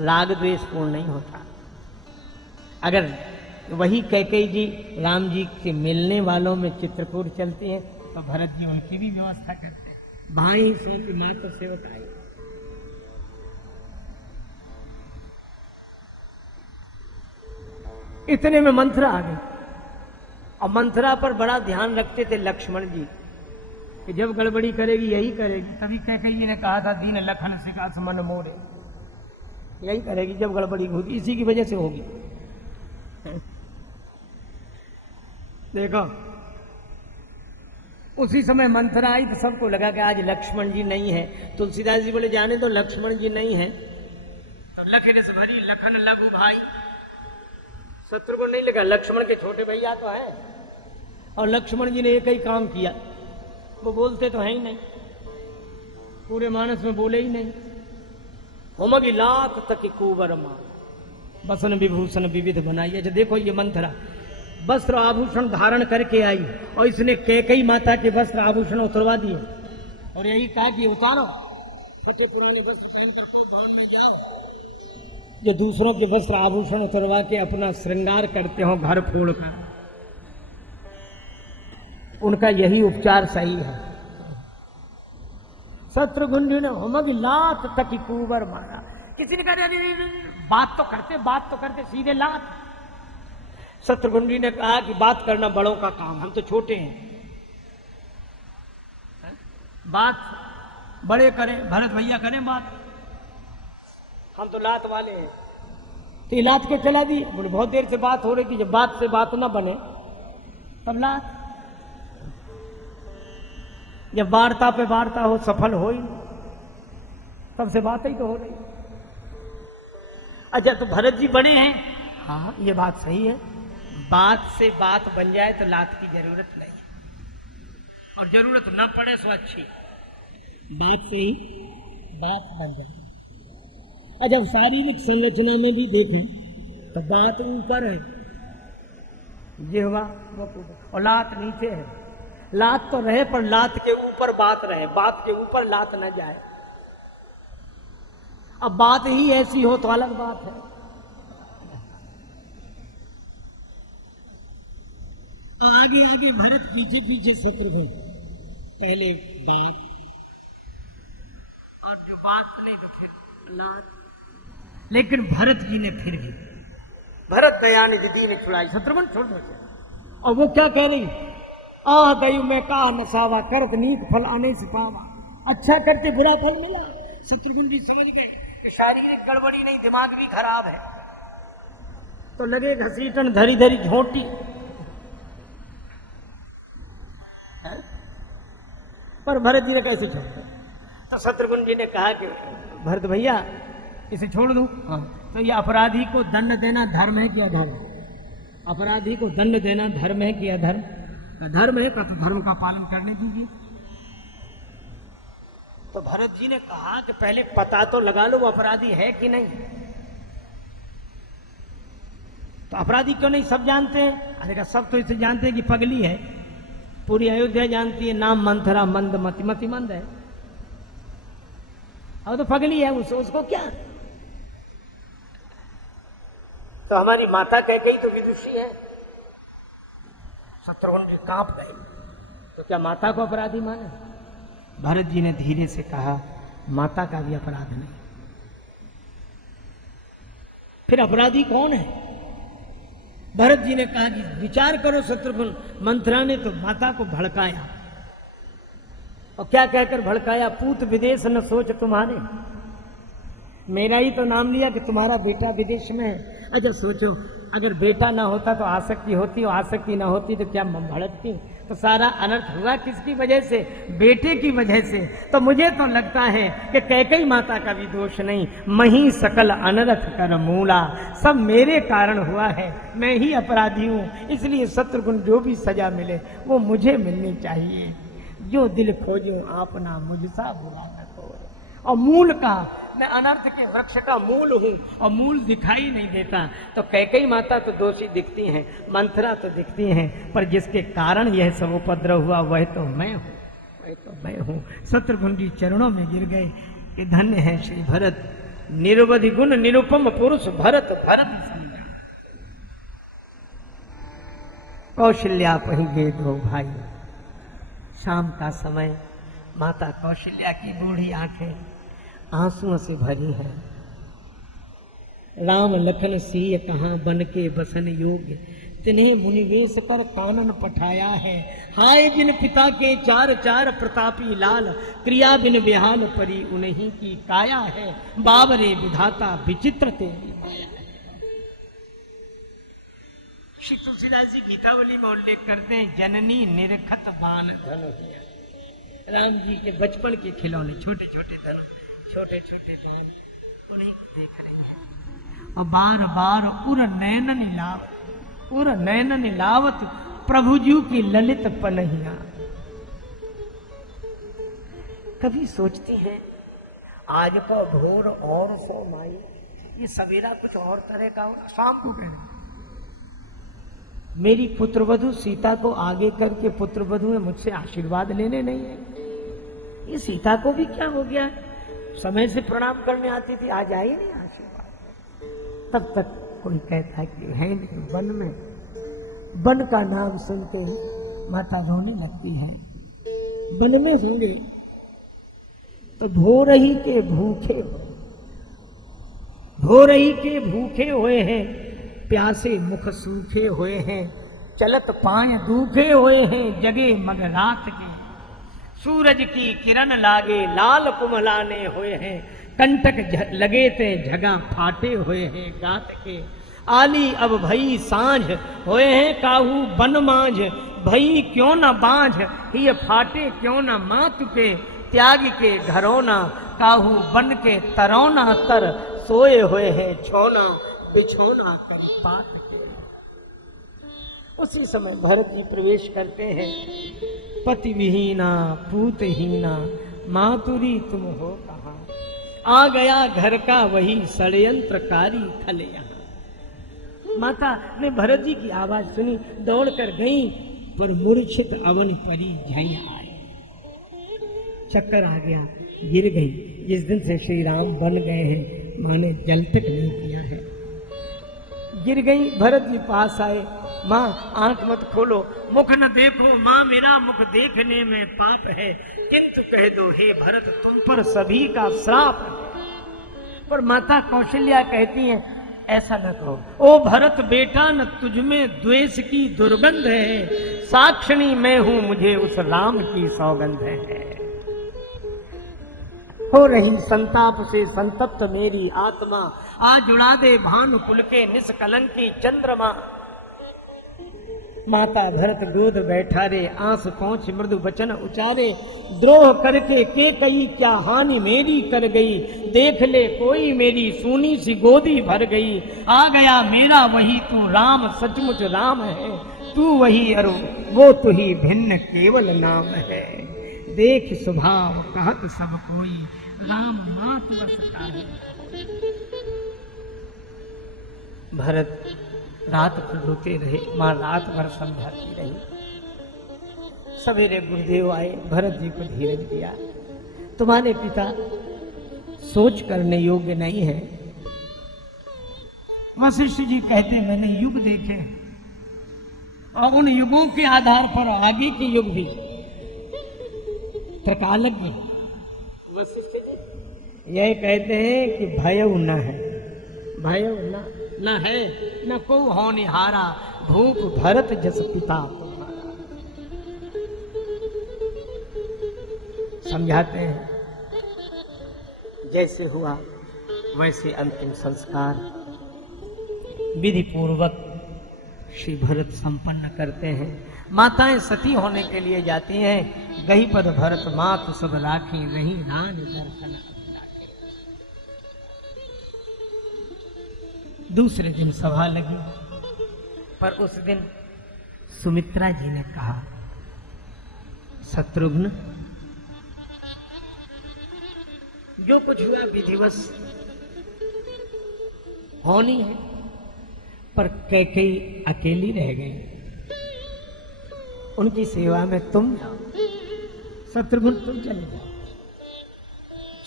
राग द्वेष पूर्ण नहीं होता। अगर वही कैकेयी जी राम जी के मिलने वालों में चित्रकूट चलती हैं तो भरत जी उनकी भी व्यवस्था करते हैं। भाई सो की मां तो सेवक आई। इतने में मंथरा आ गई और मंथरा पर बड़ा ध्यान रखते थे लक्ष्मण जी कि जब गड़बड़ी करेगी यही करेगी। तभी कैकेयी ने कहा था दीन लखन सिकास मन मोरे, यही करेगी जब गड़बड़ी होगी, इसी की वजह से होगी। देखो उसी समय मंथरा आई तो सबको लगा कि आज लक्ष्मण जी नहीं है। तुलसीदास जी बोले जाने तो लक्ष्मण जी नहीं है तो लखन से भरी लखन लघु भाई, शत्रुघ्न नहीं लगा, लक्ष्मण के छोटे भैया तो हैं। और लक्ष्मण जी ने एक ही काम किया, वो बोलते तो हैं ही नहीं, पूरे मानस में बोले ही नहीं। होमगी लाख तक कुंवर मान बसन विभूषण विविध बनाई। अच्छा देखो ये मंथरा वस्त्र आभूषण धारण करके आई और इसने कैकेयी माता के वस्त्र आभूषण उतरवा दिए और यही कहा कि उतारो फटे पुराने वस्त्र पहनकर को भवन में जाओ। जो दूसरों के वस्त्र आभूषण उतरवा के अपना श्रृंगार करते हो घर फोड़कर, उनका यही उपचार सही है। शत्रुघ्न ने होमगी लात तक कुंवर मारा। किसी ने कहा बात तो करते सीधे लात। शत्रुघ्न जी ने कहा कि बात करना बड़ों का काम, हम तो छोटे हैं, बात बड़े करें, भरत भैया करें बात, हम तो लात वाले हैं। तो लात के चला दी। बोले बहुत देर से बात हो रही थी, जब बात से बात ना बने तब लात। जब वार्ता पे वार्ता हो सफल हो ही तब से बात ही तो हो रही। अच्छा तो भरत जी बड़े हैं, हाँ ये बात सही है, बात से बात बन जाए तो लात की जरूरत नहीं, और जरूरत न पड़े सो अच्छी, बात से ही बात बन जाए। जब शारीरिक संरचना में भी देखें तो बात ऊपर है, जिह्वा और लात नीचे है। लात तो रहे पर लात के ऊपर बात रहे, बात के ऊपर लात न जाए। अब बात ही ऐसी हो तो अलग बात है। आगे आगे भरत, पीछे पीछे शत्रुघ्न। पहले बात और जो बात नहीं तो फिर लात। लेकिन भरत जी ने फिर भी भरत दयानिधि दीन छुड़ाई, शत्रुघ्न छोड़ दो। और वो क्या कह रही, आ गई मैं कहा नसावा करत नीक फल आने से पावा। अच्छा करके बुरा फल मिला। शत्रुघ्न भी समझ गए कि शारीरिक गड़बड़ी नहीं, दिमाग भी खराब है, तो लगे घसीटन धरी धरी झोंटी। पर भरत जी ने कैसे छोड़ दिया? तो शत्रुघ्न जी ने कहा कि भरत भैया इसे छोड़ दूं। हाँ। तो ये अपराधी को दंड देना धर्म है कि अधर्म? अपराधी को दंड देना धर्म है कि अधर्म? धर्म है तो धर्म का पालन करने दीजिए। तो भरत जी ने कहा कि पहले पता तो लगा लो वो अपराधी है कि नहीं। तो अपराधी क्यों नहीं सब जानते हैं? अरे सब तो इसे जानते हैं कि पगली है, पूरी अयोध्या जानती है, नाम मंथरा मंद मति मति मंद है, अब तो पगली है, उसको क्या। तो हमारी माता कैकेयी तो विदुषी है। शत्रुघ्न कांप गए, तो क्या माता को अपराधी माने? भरत जी ने धीरे से कहा माता का भी अपराध नहीं। फिर अपराधी कौन है? भरत जी ने कहा कि विचार करो शत्रुघ्न, मंथरा ने तो माता को भड़काया, और क्या कहकर भड़काया, पूत विदेश न सोच तुम्हारे, मेरा ही तो नाम लिया कि तुम्हारा बेटा विदेश में है। अच्छा सोचो, अगर बेटा ना होता तो आसक्ति होती, और आसक्ति ना होती तो क्या भड़कती? तो सारा अनर्थ हुआ किसकी वजह से? बेटे की वजह से। तो मुझे तो लगता है कि कैकेयी माता का भी दोष नहीं, मही सकल अनर्थ कर मूला, सब मेरे कारण हुआ है, मैं ही अपराधी हूँ। इसलिए शत्रुघ्न जो भी सजा मिले वो मुझे मिलनी चाहिए। जो दिल खोजूं आपना मुझसा बुरा न खोए। और मूल का, मैं अनर्थ के वृक्ष का मूल हूं और मूल दिखाई नहीं देता। तो कैकेयी माता तो दोषी दिखती हैं, मंथरा तो दिखती हैं, पर जिसके कारण यह सब उपद्रव हुआ वह तो मैं हूं, वह तो मैं हूं। शत्रुघ्न जी चरणों में गिर गए कि धन्य है श्री भरत, निरवधि गुण निरुपम पुरुष भरत भरत समझा। कौशल्या पही गए दो भाई। शाम का समय, माता कौशल्या की बूढ़ी आंखें आंसुओं से भरी है। राम लखन सीय कहाँ बन के बसन योग्य, तिन्हें मुनिवेश कर कानन पठाया है। हाय जिन पिता के चार चार प्रतापी लाल, क्रिया बिन बेहाल परी उन्हीं की काया है। बाबरे विधाता विचित्र तेरी माया है। श्री तुलसीदास जी गीतावली में उल्लेख करते हैं, जननी निरखत बान धनु हिया। राम जी के बचपन के खिलौने, छोटे छोटे धनु, छोटे छोटे बाण, उन्हीं को देख रही है। और बार बार उर नैन नीलावत प्रभुजू की ललित पनहिया। कभी सोचती है आज का भोर और सो माई, ये सवेरा कुछ और तरह का हो, शाम को कह रहे मेरी पुत्रवधु सीता को आगे करके पुत्रवधु में मुझसे आशीर्वाद लेने नहीं है। ये सीता को भी क्या हो गया, समय से प्रणाम करने आती थी, आज आई नहीं आशीर्वाद। तब तक कोई कहता कि है नहीं वन में, वन का नाम सुन के माता रोने लगती है। वन में होंगे तो भोरही के भूखे हुए हैं, प्यासे मुख सूखे हुए हैं, चलत पांव दूखे हुए हैं, जगे मग रात के। सूरज की किरण लागे लाल कुमलाने हुए हैं, कंटक लगे थे झगा फाटे हुए हैं गात के। आली अब भई सांझ होए हैं, काहू बन मांझ भई क्यों न बांझ, ये फाटे क्यों न मात के। त्याग के घरौना काहू बन के तरौना तर, सोए हुए हैं छोना बिछौना कर पात के। उसी समय भरत जी प्रवेश करते हैं। पति विहीना पूतहीना मातुरी तुम हो कहाँ, आ गया घर का वही षड्यंत्रकारी खले यहाँ। माता ने भरत जी की आवाज सुनी, दौड़कर गई, पर मूर्छित अवन परी झई आए। चक्कर आ गया, गिर गई। जिस दिन से श्री राम बन गए हैं, माँ ने जल तक नहीं किया है। गिर गई, भरत जी पास आए, माँ आंख मत खोलो, मुख न देखो माँ, मेरा मुख देखने में पाप है, किंतु कह दो हे भरत तुम पर सभी का श्राप है। पर माता कौशल्या कहती है ऐसा न कहो, ओ भरत बेटा न तुझमें द्वेष की दुर्गंध है, साक्षिणी मैं हूं मुझे उस राम की सौगंध है। हो रही संताप से संतप्त मेरी आत्मा, आज उड़ा दे भानु कुल के निष्कलंकी चंद्रमा। माता भरत गोद बैठा रे, आंस पहुंच मृदु वचन उचारे, द्रोह करके के कई क्या हानि मेरी कर गई, देख ले कोई मेरी सूनी सी गोदी भर गई। आ गया मेरा वही तू राम, सचमुच राम है, तू वही अरु वो तू ही भिन्न केवल नाम है। देख स्वभाव कहत सब कोई, राम मात बसता है। भरत रात भर रोते रहे, माँ रात भर समझाती रही। सवेरे गुरुदेव आए, भरत जी को धीरज दिया, तुम्हारे पिता सोच करने योग्य नहीं है। वशिष्ठ जी कहते मैंने युग देखे और उन युगों के आधार पर आगे के युग भी त्रिकालज्ञ। वशिष्ठ जी यही कहते हैं कि भयउ न है, भयउ न है, न को होनिहारा, भूप भरत जस पिता तुम्हारा। समझाते हैं जैसे हुआ वैसे अंतिम संस्कार विधि पूर्वक श्री भरत संपन्न करते हैं। माताएं सती होने के लिए जाती हैं, गही पद भरत मात सब राखी, रही रान दर्शन। दूसरे दिन सभा लगी, पर उस दिन सुमित्रा जी ने कहा, शत्रुघ्न जो कुछ हुआ विधिवश होनी है, पर कैकेयी अकेली रह गई, उनकी सेवा में तुम जाओ, शत्रुघ्न तुम चले जाओ।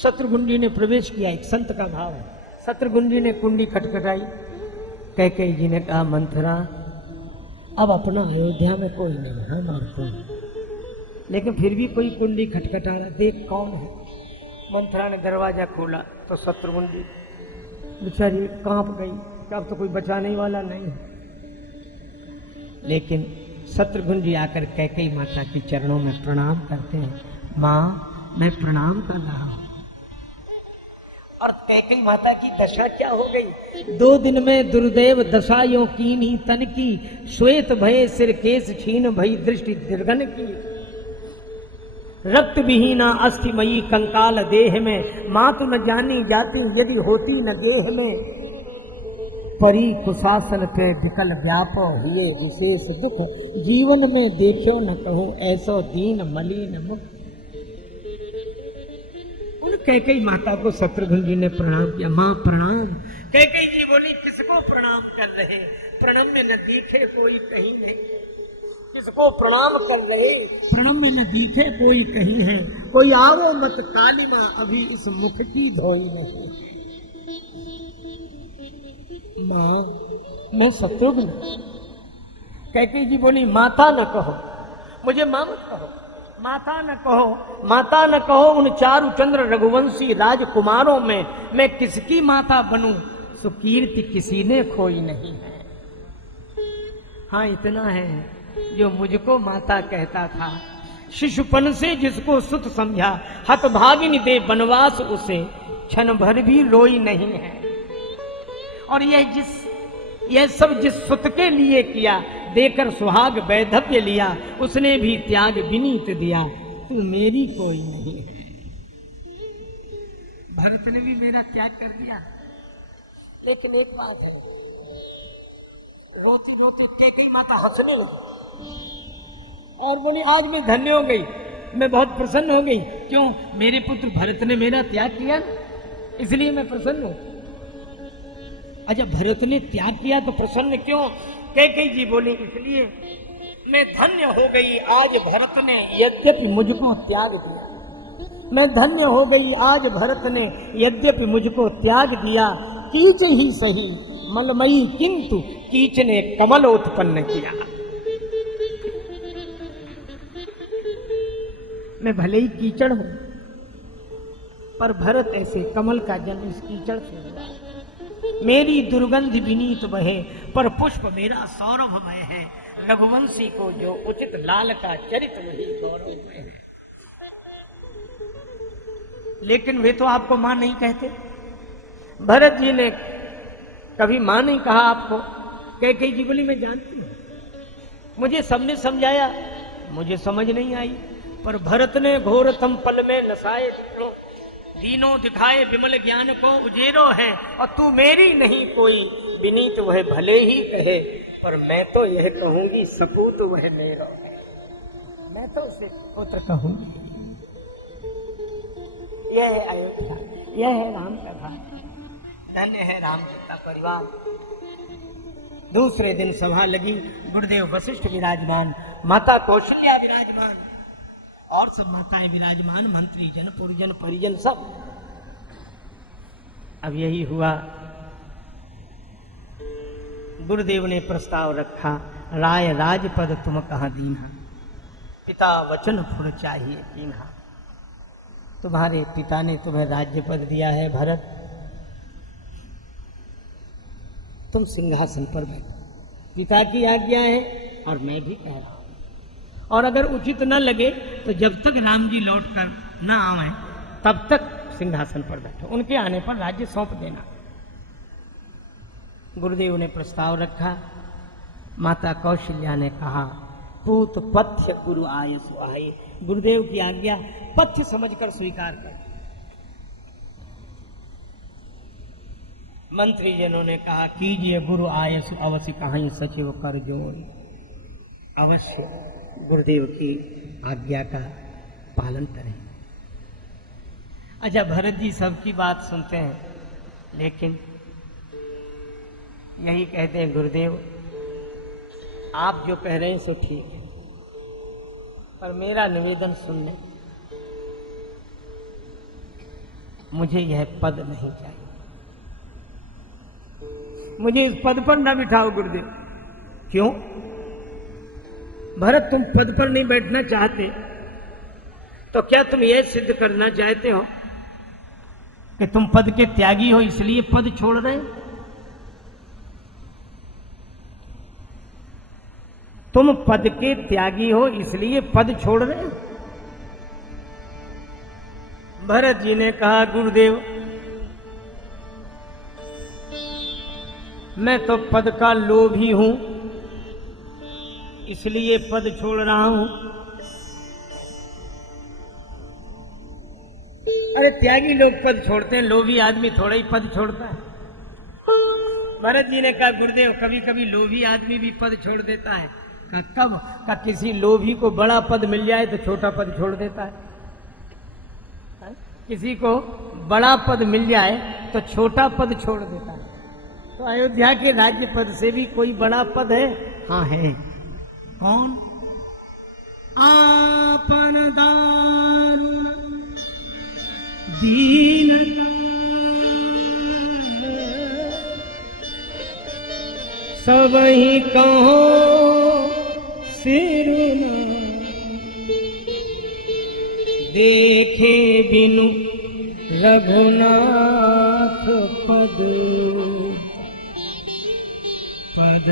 शत्रुघ्न जी ने प्रवेश किया, एक संत का भाव है। शत्रुघ्न जी ने कुंडी खटखटाई, कैकेयी जी ने कहा मंथरा अब अपना अयोध्या में कोई नहीं, हम और तुम, लेकिन फिर भी कोई कुंडी खटखटा रहा, देख कौन है। मंथरा ने दरवाजा खोला तो शत्रुघ्न जी बेचारी कांप गई, अब तो कोई बचाने वाला नहीं है। लेकिन शत्रुघ्न जी आकर कैकेयी माता के चरणों में प्रणाम करते हैं, माँ मैं प्रणाम कर रहा हूं। और कैकेयी माता की दशा क्या हो गई, 2 दिन में दुर्दैव दशायों कीन्ही तन की, श्वेत भय सिर केस छीन भई दृष्टि दीर्घन की, रक्त विहीना अस्थिमयी कंकाल देह में, मातु न जानी जाती यदि होती न गेह में, परी कुशासन पे विकल व्यापो हुए विशेष दुख, जीवन में देखो न कहूं ऐसो दीन मलिन मुख। उन कैकेयी माता को शत्रुघ्न जी ने प्रणाम किया, मां प्रणाम। कैकेयी जी बोली किसको प्रणाम कर रहे, प्रणम में न दिखे कोई कहीं नहीं, किसको प्रणाम कर रहे, प्रणम में न दिखे कोई कहीं है, कोई आवो मत कालिमा अभी इस मुख की धोई नहीं। मां मैं शत्रुघ्न। कैकेयी जी बोली माता न कहो, मुझे मां मत कहो, माता न कहो, माता न कहो, उन चारुचंद्र रघुवंशी राजकुमारों में मैं किसकी माता बनूं, सुकीर्ति किसी ने खोई नहीं है। हाँ इतना है जो मुझको माता कहता था, शिशुपन से जिसको सुत समझा, हतभागिनी दे बनवास उसे क्षण भर भी रोई नहीं है। और यह सब जिस सुत के लिए किया, देकर सुहाग वैधव्य लिया, उसने भी त्याग विनीत दिया, तू मेरी कोई नहीं है। भरत ने भी मेरा त्याग कर दिया, लेकिन एक बात है, रोती रोती कैकेयी माता हंसने लगी और बोली आज मैं धन्य हो गई, मैं बहुत प्रसन्न हो गई। क्यों, मेरे पुत्र भरत ने मेरा त्याग किया, इसलिए मैं प्रसन्न हूं। अच्छा भरत ने त्याग किया तो प्रसन्न क्यों? कैकेयी जी बोली इसलिए मैं धन्य हो गई आज भरत ने यद्यपि मुझको त्याग दिया, मैं धन्य हो गई आज भरत ने यद्यपि मुझको त्याग दिया, कीच ही सही मलमयी किंतु कीच ने कमल उत्पन्न किया। मैं भले ही कीचड़ हूं, पर भरत ऐसे कमल का जन्म इस कीचड़ से हुआ। मेरी दुर्गंध विनीत बहे, पर पुष्प मेरा सौरभमय है, रघुवंशी को जो उचित लाल का चरित्र वही गौरवमय है। लेकिन वे तो आपको मां नहीं कहते, भरत जी ने कभी मां नहीं कहा आपको। कैकेयी जी बोली मैं जानती हूं, मुझे सबने समझाया, मुझे समझ नहीं आई, पर भरत ने घोरतम पल में नसाए दीनों दिखाए विमल ज्ञान को उजेरो है, और तू मेरी नहीं कोई विनीत वह भले ही कहे, पर मैं तो यह कहूंगी सपूत वह मेरा है, मैं तो उसे पुत्र कहूंगी। यह है अयोध्या, यह है राम कथा, धन्य है राम जी का परिवार। दूसरे दिन सभा लगी, गुरुदेव वशिष्ठ विराजमान, माता कौशल्या विराजमान, और सब माताएं विराजमान, मंत्री जन पुरजन परिजन सब। अब यही हुआ, गुरुदेव ने प्रस्ताव रखा, राय राजपद तुम कहाँ दीन्हा, पिता वचन फुर चाहिए कीन्हा। तुम्हारे पिता ने तुम्हें राज्य पद दिया है भरत, तुम सिंहासन पर बैठो, पिता की आज्ञा है और मैं भी कह रहा हूं। और अगर उचित न लगे तो जब तक राम जी लौट कर न आवे तब तक सिंहासन पर बैठो, उनके आने पर राज्य सौंप देना। गुरुदेव ने प्रस्ताव रखा, माता कौशल्या ने कहा पूत पथ्य गुरु आय सो आए, गुरुदेव की आज्ञा पथ्य समझकर स्वीकार कर। मंत्री जनों ने कहा कीजिए गुरु आय सो अवश्य कहीं सचिव कर जोड़। अवश्य गुरुदेव की आज्ञा का पालन करें। अच्छा भरत जी सबकी बात सुनते हैं, लेकिन यही कहते हैं गुरुदेव आप जो कह रहे हैं सो ठीक है, पर मेरा निवेदन सुन लें। मुझे यह पद नहीं चाहिए, मुझे इस पद पर ना बिठाओ गुरुदेव। क्यों भरत, तुम पद पर नहीं बैठना चाहते तो क्या तुम यह सिद्ध करना चाहते हो कि तुम पद के त्यागी हो इसलिए पद छोड़ रहे हो? तुम पद के त्यागी हो इसलिए पद छोड़ रहे हो? भरत जी ने कहा गुरुदेव मैं तो पद का लोभी हूं इसलिए पद छोड़ रहा हूं। अरे त्यागी लोग पद छोड़ते हैं, लोभी आदमी थोड़ा ही पद छोड़ता है। भरत जी ने कहा गुरुदेव कभी कभी लोभी आदमी भी पद छोड़ देता है। कहा कब? कहा किसी लोभी को बड़ा पद मिल जाए तो छोटा पद छोड़ देता है। किसी को बड़ा पद मिल जाए तो छोटा पद छोड़ देता है। तो अयोध्या के राज्य पद से भी कोई बड़ा पद है? हाँ है। कौन? आपन दारुण दीनता सब ही कहो सिरुना देखे बिनु रघुनाथ पद पद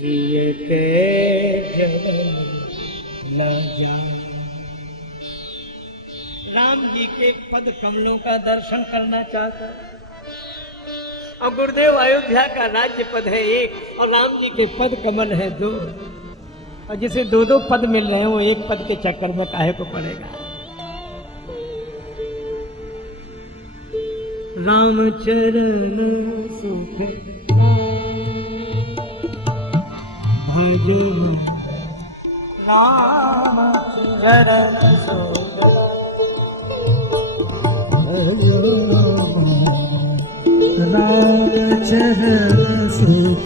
जिए के जगन न जाए। राम जी के पद कमलों का दर्शन करना चाहता है और गुरुदेव अयोध्या का राज्य पद है एक और राम जी के पद कमल है दो, और जिसे दो दो पद मिल रहे हैं वो एक पद के चक्कर में काहे को पड़ेगा। राम चरण सुख भजो राम चरण सुख भजो राम चरण सुख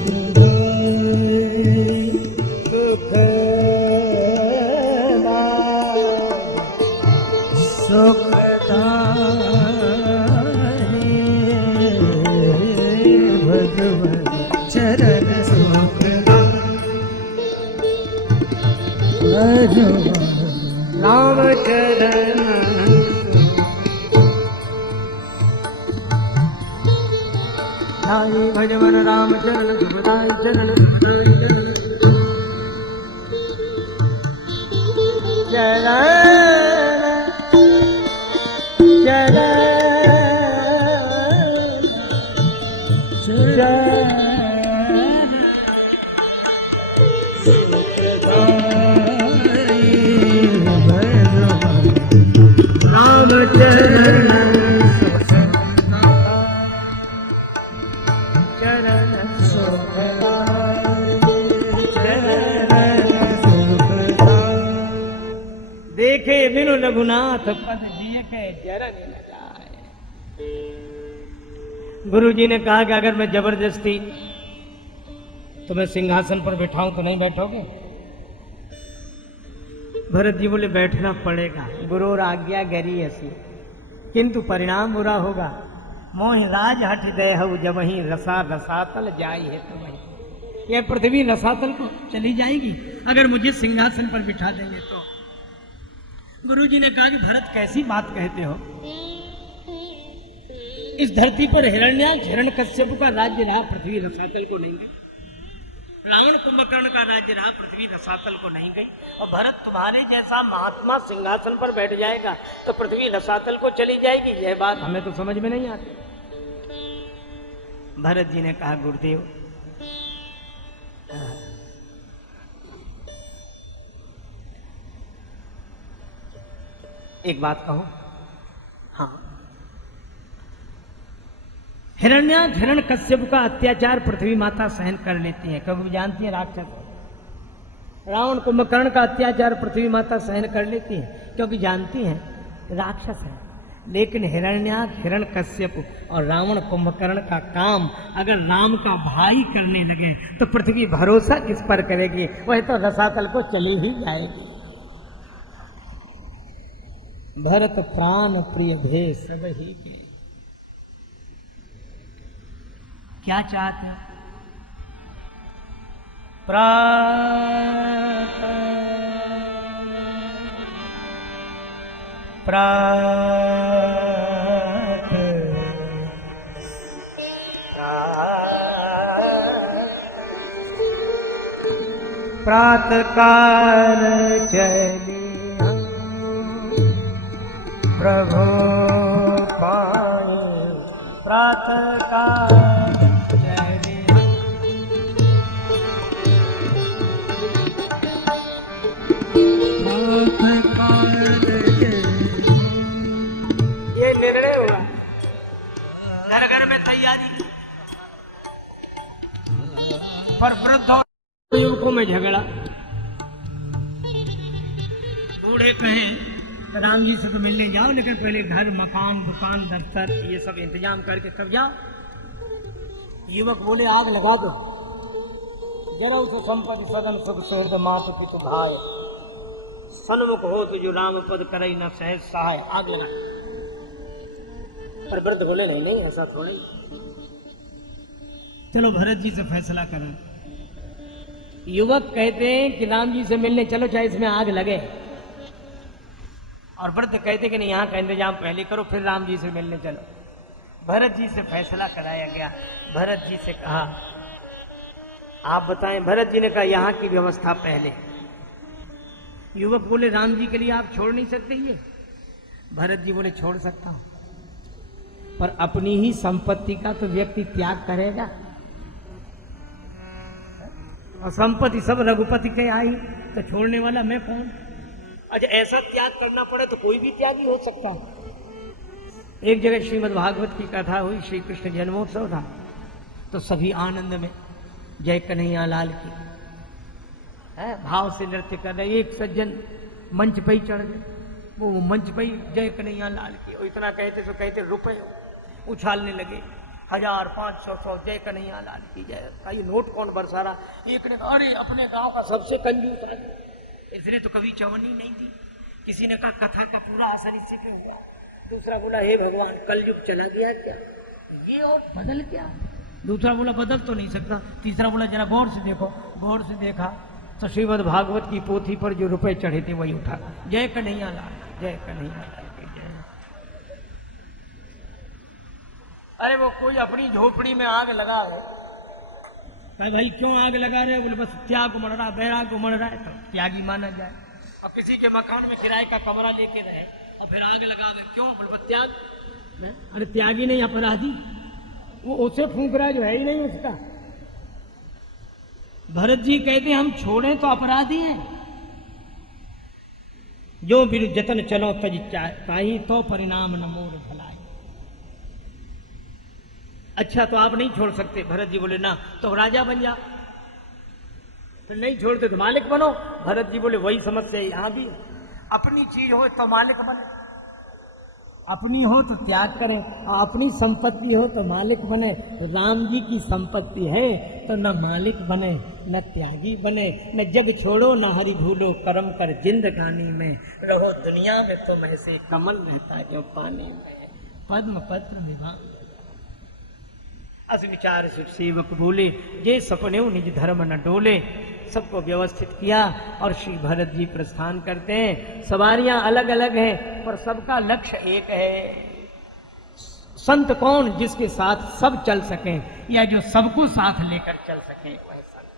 राम चरण नाई भजवन राम चरण सुखदाई चरण सुखदाई चरण देखे बिनु रघुनाथ पद जिए के जरन न जाए। गुरु जी ने कहा कि अगर मैं जबरदस्ती तुम्हें सिंहासन पर बिठाऊं तो नहीं बैठोगे? भरत जी बोले बैठना पड़ेगा, गुरु और आज्ञा गरी ऐसी, किंतु परिणाम बुरा होगा। मोह राज हट दे हऊ जब वही रसा रसातल जाई है तो वही, यह पृथ्वी रसातल को चली जाएगी अगर मुझे सिंहासन पर बिठा देंगे तो। गुरु जी ने कहा कि भरत कैसी बात कहते हो, इस धरती पर हिरण्याक्ष हिरण्यकश्यप का राज्य रहा, पृथ्वी रसातल को नहीं गई। रावण कुंभकर्ण का राज्य रहा, पृथ्वी रसातल को नहीं गई। और भरत तुम्हारे जैसा महात्मा सिंहासन पर बैठ जाएगा तो पृथ्वी रसातल को चली जाएगी, यह बात हमें तो समझ में नहीं आती। भरत जी ने कहा गुरुदेव एक बात कहूं। हाँ, हिरण्याक्ष हिरण्यकश्यप का अत्याचार पृथ्वी माता सहन कर लेती है, क्योंकि जानती है राक्षस। रावण कुंभकर्ण का अत्याचार पृथ्वी माता सहन कर लेती है क्योंकि जानती है राक्षस है। लेकिन हिरण्याक्ष हिरण्यकश्यप और रावण कुंभकर्ण का काम अगर राम का भाई करने लगे तो पृथ्वी भरोसा किस पर करेगी? वह तो रसातल को चली ही जाएगी। भरत प्राण प्रिय भेष सब ही के। क्या चाहते हैं? प्रात प्रातः काल चली प्रभु पाए, प्रातः काल चली प्रातः काल चली। ये निर्णय हुआ, घर घर में तैयारी, पर वृद्धों युवकों में झगड़ा। बूढ़े कहें राम जी से तो मिलने जाओ, लेकिन पहले घर मकान दुकान दफ्तर ये सब इंतजाम करके तब जाओ। युवक बोले आग लगा दो, जरा उसे संपत्ति सदन सुख सुहृद मातु पितु भाई, सन्मुख हो तो जो राम पद करई न सहज सहाय, आग लगा। पर वृद्ध बोले नहीं नहीं ऐसा थोड़ी, चलो भरत जी से फैसला करें। युवक कहते हैं कि राम जी से मिलने चलो चाहे इसमें आग लगे, और वृद्ध कहते कि नहीं यहाँ का इंतजाम पहले करो फिर राम जी से मिलने चलो। भरत जी से फैसला कराया गया। भरत जी से कहा आप बताएं। भरत जी ने कहा यहाँ की व्यवस्था पहले। युवक बोले राम जी के लिए आप छोड़ नहीं सकते ये? भरत जी बोले छोड़ सकता हूं, पर अपनी ही संपत्ति का तो व्यक्ति त्याग करेगा, और संपत्ति सब रघुपति के आई तो छोड़ने वाला मैं कौन? अच्छा ऐसा त्याग करना पड़े तो कोई भी त्यागी हो सकता है। एक जगह श्रीमद् भागवत की कथा हुई, श्री कृष्ण जन्मोत्सव था, तो सभी आनंद में जय कन्हैया लाल की भाव से नृत्य कर रहे। एक सज्जन मंच पे ही चढ़ गए, वो मंच पे ही जय कन्हैया लाल की, और इतना कहते तो कहते रुपए उछालने लगे, 1000 500 100 जय कन्हैया लाल की जय। ये नोट कौन बरसा रहा? एक ने कहा अरे अपने गांव का सबसे कंजूस आदमी, इसने तो कभी चवन्नी नहीं दी। किसी ने कहा कथा का पूरा असर इसी पे हुआ। दूसरा बोला हे भगवान कलयुग चला गया क्या, ये और बदल क्या? दूसरा बोला बदल तो नहीं सकता। तीसरा बोला जरा गौर से देखो। गौर से देखा तो श्रीमद् भागवत की पोथी पर जो रुपए चढ़े थे वही उठा, जय कन्हैया लाल, जय कन्हैया लाल की जय। अरे वो कोई अपनी झोपड़ी में आग लगा है, भाई क्यों आग लगा रहे हो? बोले बस त्याग उमड़ रहा, बैराग उमड़ रहा है, तो त्यागी माना जाए। और किसी के मकान में किराए का कमरा लेके रहे और फिर आग लगा दे, क्यों? बोले बस त्याग। अरे त्यागी नहीं अपराधी, वो उसे फूंक रहा है जो है ही नहीं उसका। भरत जी कहते हम छोड़ें तो अपराधी हैं। जो बिरु जतन चलो तज ताही तो परिणाम न मोर भलाई। अच्छा तो आप नहीं छोड़ सकते? भरत जी बोले ना, तो राजा बन जा। फिर नहीं छोड़ते तो मालिक बनो। भरत जी बोले वही समस्या है यहाँ भी, अपनी चीज हो तो मालिक बने, अपनी हो तो त्याग करें, और अपनी संपत्ति हो तो मालिक बने। राम जी की संपत्ति है तो न मालिक बने न त्यागी बने, न जग छोड़ो न हरि भूलो, कर्म कर जिंदगानी में रहो दुनिया में तुम ऐसे कमल रहता जो पानी में, पद्म पत्र विभाग। अस विचार शिव सेवक बोले, जे सपने निज धर्म न डोले। सबको व्यवस्थित किया और श्री भरत जी प्रस्थान करते हैं। सवारियां अलग अलग हैं पर सबका लक्ष्य एक है। संत कौन? जिसके साथ सब चल सकें, या जो सबको साथ लेकर चल सकें, वह संत।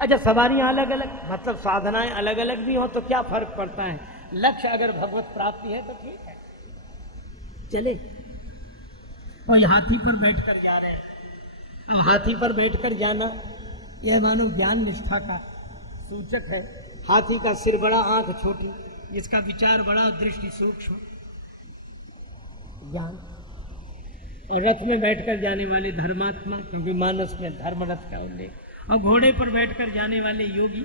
अच्छा सवारियां अलग अलग मतलब साधनाएं अलग अलग भी हो तो क्या फर्क पड़ता है? लक्ष्य अगर भगवत प्राप्ति है तो ठीक है, चले। और हाथी पर बैठकर जा रहे हैं। अब हाथी पर बैठकर जाना यह मानो ज्ञान निष्ठा का सूचक है। हाथी का सिर बड़ा, आंख छोटी, जिसका विचार बड़ा, दृष्टि सूक्ष्म, ज्ञान। और रथ में बैठकर जाने वाले धर्मात्मा, क्योंकि मानस में धर्म रथ का उल्लेख। और घोड़े पर बैठकर जाने वाले योगी,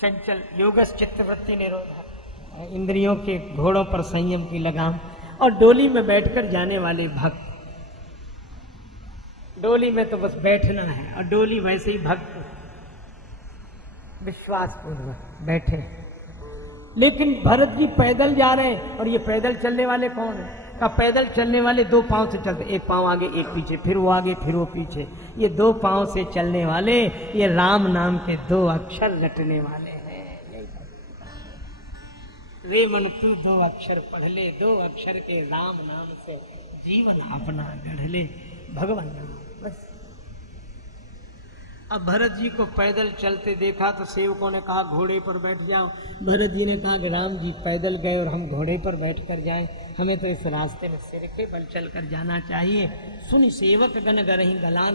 चंचल, योगस चित्तवृत्ति निरोधा, इंद्रियों के घोड़ों पर संयम की लगाम। और डोली में बैठकर जाने वाले भक्त, डोली में तो बस बैठना है, और डोली वैसे ही भक्त विश्वास पूर्वक बैठे। लेकिन भरत जी पैदल जा रहे हैं और ये पैदल चलने वाले कौन है? का पैदल चलने वाले दो पांव से चलते, एक पांव आगे एक पीछे, फिर वो आगे फिर वो पीछे। ये दो पांव से चलने वाले ये राम नाम के दो अक्षर रटने वाले हैं। वे मन तू दो अक्षर पढ़ ले, दो अक्षर के राम नाम से जीवन अपना गढ़ ले, भगवान नाम बस। अब भरत जी को पैदल चलते देखा तो सेवकों ने कहा घोड़े पर बैठ जाओ। भरत जी ने कहा कि राम जी पैदल गए और हम घोड़े पर बैठ कर जाएं, हमें तो इस रास्ते में सिर के बल चल कर जाना चाहिए। सुनी सेवक गण गरही गलान।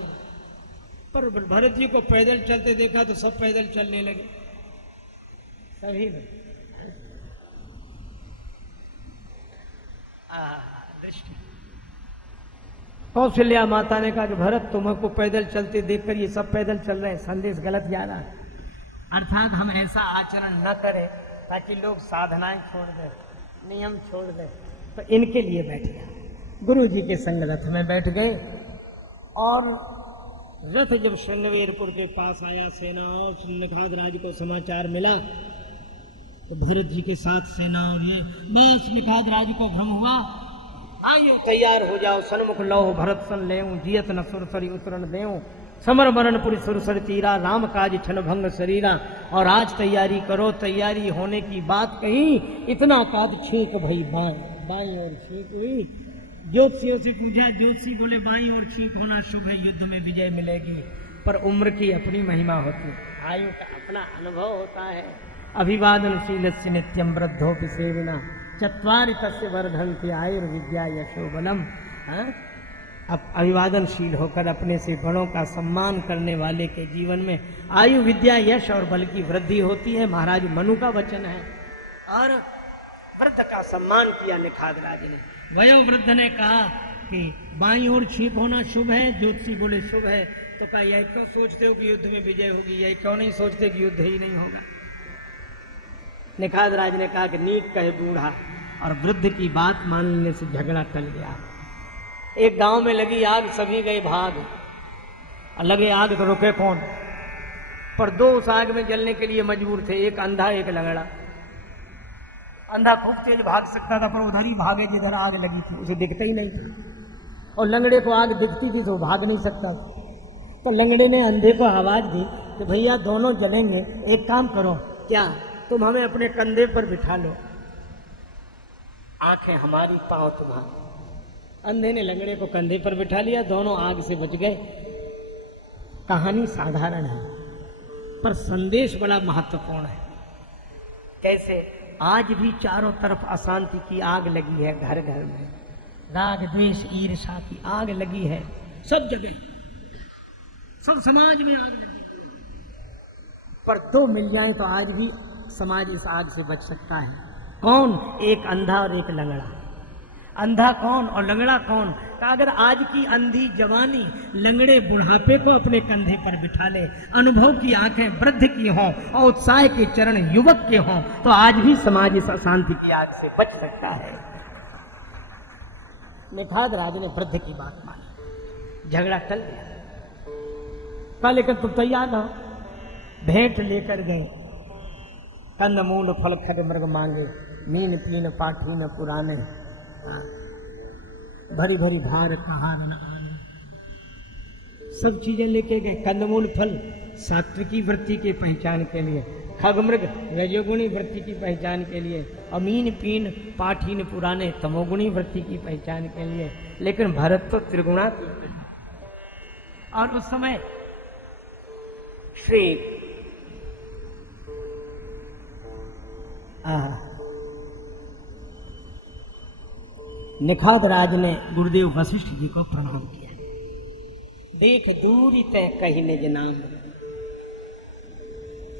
पर भरत जी को पैदल चलते देखा तो सब पैदल चलने लगे, सभी में दृष्टि। कौशल्या माता ने कहा कि भरत तुमको पैदल चलते देखकर ये सब पैदल चल रहे हैं, संदेश गलत जा रहा है। अर्थात हम ऐसा आचरण न करें ताकि लोग साधनाएं छोड़ दें, नियम छोड़ दें। तो इनके लिए बैठ गया। गुरु जी के संग रथ में बैठ गए और रथ जब श्रृंगवेरपुर के पास आया, सेना और निखाद राज को समाचार मिला तो भरत जी के साथ सेना और ये बस निखाद राज को भ्रम हुआ। आइयो तैयार हो जाओ, सन्मुख लो भरत सन ले, जियत न सुरसरी उतरण देऊं, समर मरण पुरी सुरसर तीरा, राम काज छन भंग शरीरा। और आज तैयारी करो। तैयारी होने की बात कही, इतना काद छींक भई बाएं, बाई और छींक हुई। ज्योतिषियों से पूछा, ज्योतिषी बोले बाई और छींक होना शुभ है, युद्ध में विजय मिलेगी। पर उम्र की अपनी महिमा होती है, आयु का अपना अनुभव होता है। अभिवादनशीलस्य नित्यं वृद्धोपि सेविना, चत्वारि तस्य वर्धन्ते आयुर्विद्या यशो बलम। अब अभिवादनशील होकर अपने से बड़ों का सम्मान करने वाले के जीवन में आयु विद्या यश और बल की वृद्धि होती है। महाराज मनु का वचन है। और वृद्ध का सम्मान किया निखाद राज ने। वयोवृद्ध ने कहा कि बाईं ओर छींक होना शुभ है। ज्योतिषी बोले शुभ है। तो कहा यह क्यों सोचते हो कि युद्ध में विजय होगी, यह क्यों नहीं सोचते कि युद्ध ही नहीं होगा। निखाद राज ने कहा कि नीक कहे बूढ़ा, और वृद्ध की बात मानने से झगड़ा टल गया। एक गांव में लगी आग, सभी गए भाग। लगे आग तो रुके कौन? पर दो उस आग में जलने के लिए मजबूर थे, एक अंधा एक लंगड़ा। अंधा खूब तेज भाग सकता था पर उधर ही भागे जिधर आग लगी थी, उसे दिखता ही नहीं था। और लंगड़े को आग दिखती थी तो भाग नहीं सकता। तो लंगड़े ने अंधे को आवाज दी कि भैया दोनों जलेंगे, एक काम करो, क्या तुम हमें अपने कंधे पर बिठा लो, आंखें हमारी पांव तुम्हारी। अंधे ने लंगड़े को कंधे पर बिठा लिया, दोनों आग से बच गए। कहानी साधारण है पर संदेश बड़ा महत्वपूर्ण है। कैसे आज भी चारों तरफ अशांति की आग लगी है, घर घर में राग द्वेष ईर्ष्या की आग लगी है, सब जगह सब समाज में आग लगी। पर दो मिल जाए तो आज भी समाज इस आग से बच सकता है। कौन? एक अंधा और एक लंगड़ा। अंधा कौन और लंगड़ा कौन? तो अगर आज की अंधी जवानी लंगड़े बुढ़ापे को अपने कंधे पर बिठा ले, अनुभव की आंखें वृद्ध की हों और उत्साह के चरण युवक के हों, तो आज भी समाज इस अशांति की आग से बच सकता है। निखाद राज ने वृद्ध की बात मानी, झगड़ा टल गया। कहा लेकर तुम तैयार रहो। भेंट लेकर गए, कंद मूल फल खड मृग मांगे, मीन पीन पाठी न पुराने, भरी भरी भार कहार न आने। सब चीजें लेके गए। कंदमूल फल सात्विकी वृत्ति की पहचान के लिए, खगमृग रजोगुणी वृत्ति की पहचान के लिए, अमीन पीन पाठीन पुराने तमोगुणी वृत्ति की पहचान के लिए। लेकिन भरत तो त्रिगुणातीत। और उस समय श्री निखाद राज ने गुरुदेव वशिष्ठ जी को प्रणाम किया। देख दूरी तय कही निज नाम।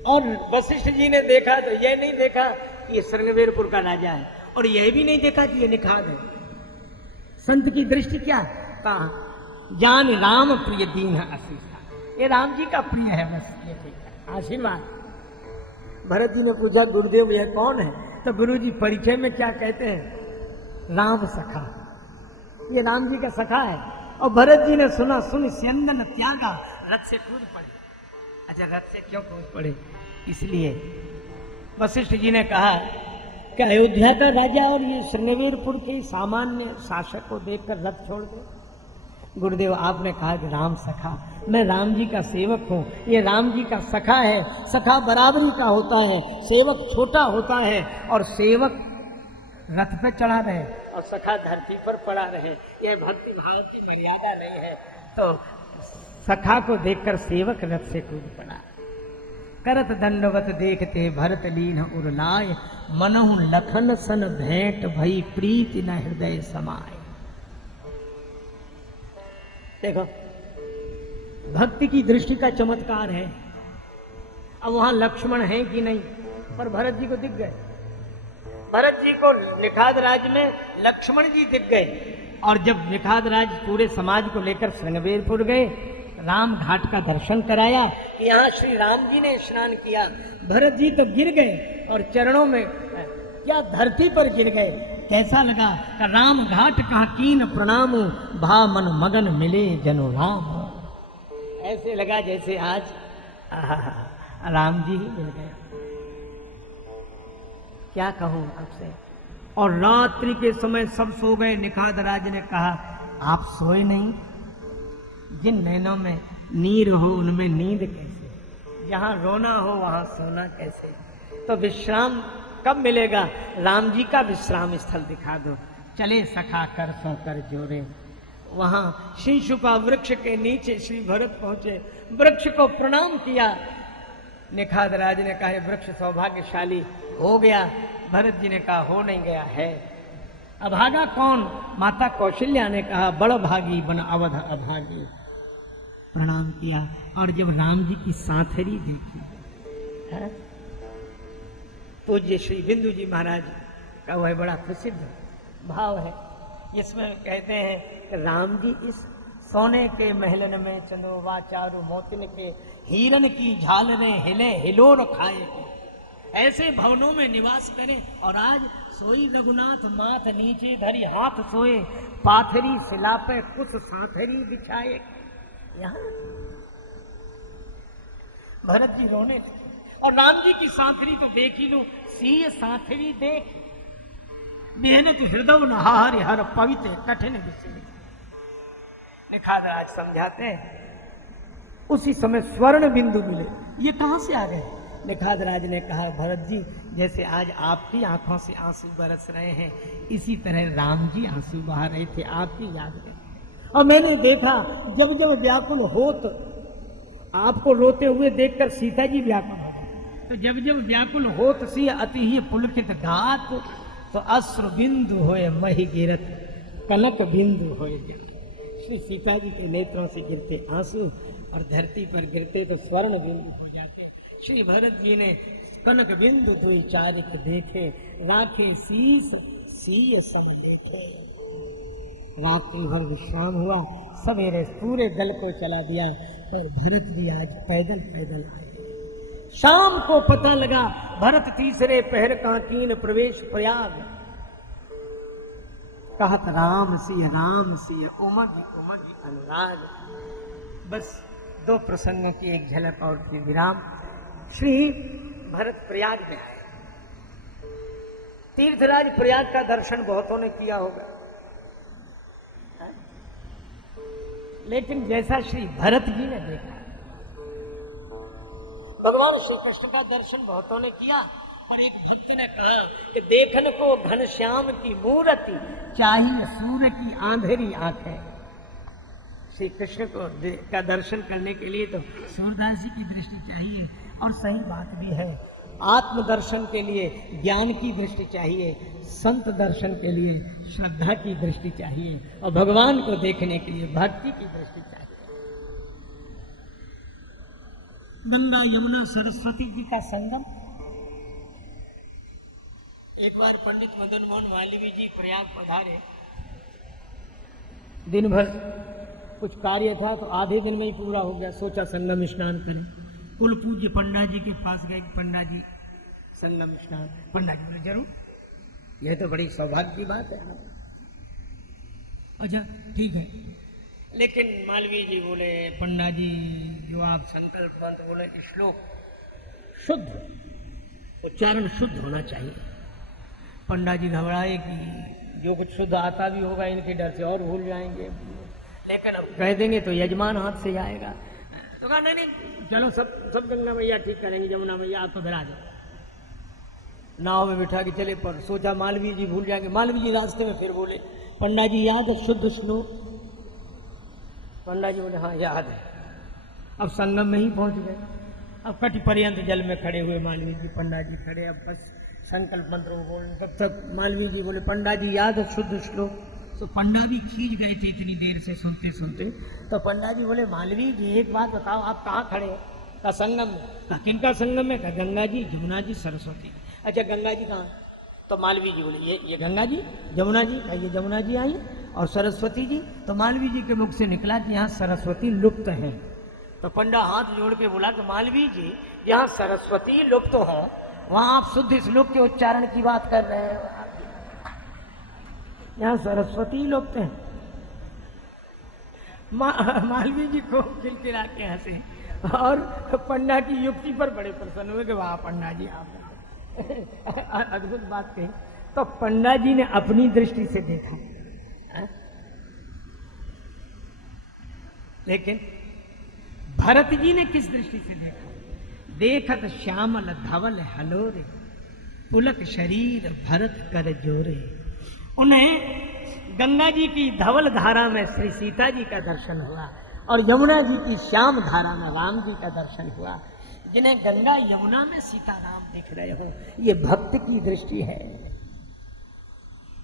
और वशिष्ठ जी ने देखा तो यह नहीं देखा कि ये श्रृंगवेरपुर का राजा है, और यह भी नहीं देखा कि ये निखाद है। संत की दृष्टि क्या? कहा जान राम प्रिय दीन आशीष, ये राम जी का प्रिय है, बस ये ठीक है, आशीर्वाद। भरत जी ने पूछा गुरुदेव यह कौन है? तो गुरु जी परिचय में क्या कहते हैं? राम सखा, ये राम जी का सखा है। और भरत जी ने सुना, सुन स्यंदन त्यागा, रथ से कूद पड़े। अच्छा, रथ से क्यों कूद पड़े? इसलिए वशिष्ठ जी ने कहा क्या अयोध्या का राजा और ये श्रृंगवेरपुर के सामान्य शासक को देखकर रथ छोड़ दे? गुरुदेव आपने कहा कि राम सखा, मैं राम जी का सेवक हूँ, ये राम जी का सखा है। सखा बराबरी का होता है, सेवक छोटा होता है, और सेवक रथ पे चढ़ा रहे और सखा धरती पर पड़ा रहे, यह भक्ति भाव की मर्यादा नहीं है। तो सखा को देखकर सेवक रथ से कूद पड़ा। करत दंडवत देखते भरत लीन उरलाय, मनहु लखन सन भेंट भई प्रीति न हृदय समाय। देखो भक्ति की दृष्टि का चमत्कार है। अब वहां लक्ष्मण है कि नहीं, पर भरत जी को दिख गए। भरत जी को निखाद राज में लक्ष्मण जी दिख गए। और जब निखाद राज पूरे समाज को लेकर श्रृंगवेरपुर गए, राम घाट का दर्शन कराया, यहाँ श्री राम जी ने स्नान किया। भरत जी तो गिर गए और चरणों में क्या धरती पर गिर गए। कैसा लगा? राम घाट कहा कीन प्रणाम, भा मन मगन मिले जनो राम। ऐसे लगा जैसे आज राम जी ही मिल गए। क्या कहूं आपसे। और रात्रि के समय सब सो गए। निखाद राज ने कहा आप सोए नहीं? जिन नैनों में नीर हो उनमें नींद कैसे, जहां रोना हो वहां सोना कैसे। तो विश्राम कब मिलेगा? राम जी का विश्राम स्थल दिखा दो। चले सखा कर सो कर जोरे। वहां शीशुपा वृक्ष के नीचे श्री भरत पहुंचे, वृक्ष को प्रणाम किया। निखाद राज ने कहा वृक्ष सौभाग्यशाली हो गया। भरत जी ने कहा हो नहीं गया है। अभागा कौन? माता कौशल्या ने कहा बड़ भागी बन अवध अभागी। प्रणाम किया। और जब राम जी की सांथरी देखी है, पूज्य श्री बिंदु जी महाराज का वह बड़ा प्रसिद्ध भाव है, इसमें कहते हैं कि राम जी इस सोने के महलन में चंदोवा चारु मोतिन के हीरन की झालरें हिले हिलोर खाए, ऐसे भवनों में निवास करें। और आज सोई रघुनाथ माथ नीचे धरी हाथ सोए, पाथरी सिला पे कुछ सांथरी बिछाए। यहाँ भरत जी रोने लगे। और राम जी की सांथरी तो देख ही लो, सीय सांथरी देख मेहनत हृदय नहार हर पवित्र कठिन विषय। निखाद आज समझाते हैं उसी समय स्वर्ण बिंदु मिले। ये कहां से आ गए? निखाद राज ने कहा भरत जी जैसे आज आपकी आंखों से आंसू बरस रहे हैं, इसी तरह राम जी आंसू बहा रहे थे आपकी याद में। और मैंने देखा जब जब व्याकुल होत, आपको रोते हुए देखकर सीता जी व्याकुल हो गई। तो जब जब व्याकुल होत सी अति ही पुलकित घात, तो अश्रु बिंदु होए मही गिरत कनक बिंदु होए गिर। श्री सीता जी के नेत्रों से गिरते आंसू और धरती पर गिरते तो स्वर्ण बिंदु हो जाते। श्री भरत जी ने कनक बिंदु दुई चारिक देखे, राखे शीस सीय सम लेखे। रात्रि भर विश्राम हुआ, सवेरे पूरे दल को चला दिया। पर भरत जी आज पैदल पैदल आए। शाम को पता लगा भरत तीसरे पहर का कीन प्रवेश प्रयाग। कहत राम सिय उमग उमग अनुराग। बस दो प्रसंगों की एक झलक और फिर विराम। श्री भरत प्रयाग में आए। तीर्थराज प्रयाग का दर्शन बहुतों ने किया होगा, लेकिन जैसा श्री भरत जी ने देखा, भगवान श्री कृष्ण का दर्शन बहुतों ने किया, पर एक भक्त ने कहा कि देखन को घनश्याम की मूर्ति, चाहिए सूर्य की आंधेरी आंखें। श्री कृष्ण को का दर्शन करने के लिए तो सूरदास जी की दृष्टि चाहिए। और सही बात भी है, आत्मदर्शन के लिए ज्ञान की दृष्टि चाहिए, संत दर्शन के लिए श्रद्धा की दृष्टि चाहिए, और भगवान को देखने के लिए भक्ति की दृष्टि चाहिए। गंगा यमुना सरस्वती जी का संगम। एक बार पंडित मदन मोहन मालवीय जी प्रयाग पधारे। दिन भर कुछ कार्य था तो आधे दिन में ही पूरा हो गया। सोचा संगम स्नान करें। कुल पूज्य पंडा जी के पास गए। पंडा जी संगम स्नान। पंडा जी बोले जरूर, यह तो बड़ी सौभाग्य की बात है। अच्छा ठीक है, लेकिन मालवीय जी बोले पंडा जी जो आप संकल्प मंत्र बोले श्लोक शुद्ध, उच्चारण शुद्ध होना चाहिए। पंडा जी घबराए कि जो कुछ शुद्ध आता भी होगा इनके डर से और भूल जाएंगे, लेकिन अब कह देंगे तो यजमान हाथ से जाएगा। तो कहा नहीं नहीं चलो सब गंगा मैया ठीक करेंगे, जमुना मैया आप तो बिरा जाओ। नाव में बिठा के चले, पर सोचा मालवीय जी भूल जाएंगे। मालवीय जी रास्ते में फिर बोले, पंडा जी याद है शुद्ध श्लोक? पंडा जी बोले हाँ याद है। अब संगम में ही पहुंच गए। अब कटी पर्यंत जल में खड़े हुए मालवीय जी, पंडा जी खड़े, अब बस संकल्प मंत्र को बोल। तब तक मालवीय जी बोले पंडा जी याद है शुद्ध श्लोक? तो पंडा भी खींच गए थे इतनी देर से सुनते सुनते। तो पंडा जी बोले मालवीय जी एक बात बताओ, आप कहाँ खड़े हो? का संगम में। कहा किनका संगम में? कहा गंगा जी, जमुना जी, सरस्वती। अच्छा गंगा जी कहाँ? तो मालवीय जी बोले ये गंगा जी। जमुना जी? कहा ये जमुना जी आई। और सरस्वती जी? तो मालवीय जी के मुख से निकला कि यहाँ सरस्वती लुप्त है। तो पंडा हाथ जोड़ के बोला कि मालवीय जी यहाँ सरस्वती लुप्त हो, वहां आप शुद्ध श्लोक के उच्चारण की बात कर रहे हैं, यहाँ सरस्वती लुप्त है। मालवीय जी को खिलखिला के हंसे और पंडा की युक्ति पर बड़े प्रसन्न हुए कि वाह पंडा जी आप अद्भुत बात कही। तो पंडा जी ने अपनी दृष्टि से देखा, लेकिन भरत जी ने किस दृष्टि से देखा? देखत श्यामल धवल हलोरे, पुलक शरीर भरत कर जोरे। उन्हें गंगा जी की धवल धारा में श्री सीता जी का दर्शन हुआ और यमुना जी की श्याम धारा में राम जी का दर्शन हुआ। जिन्हें गंगा यमुना में सीता राम दिख रहे हो, ये भक्त की दृष्टि है।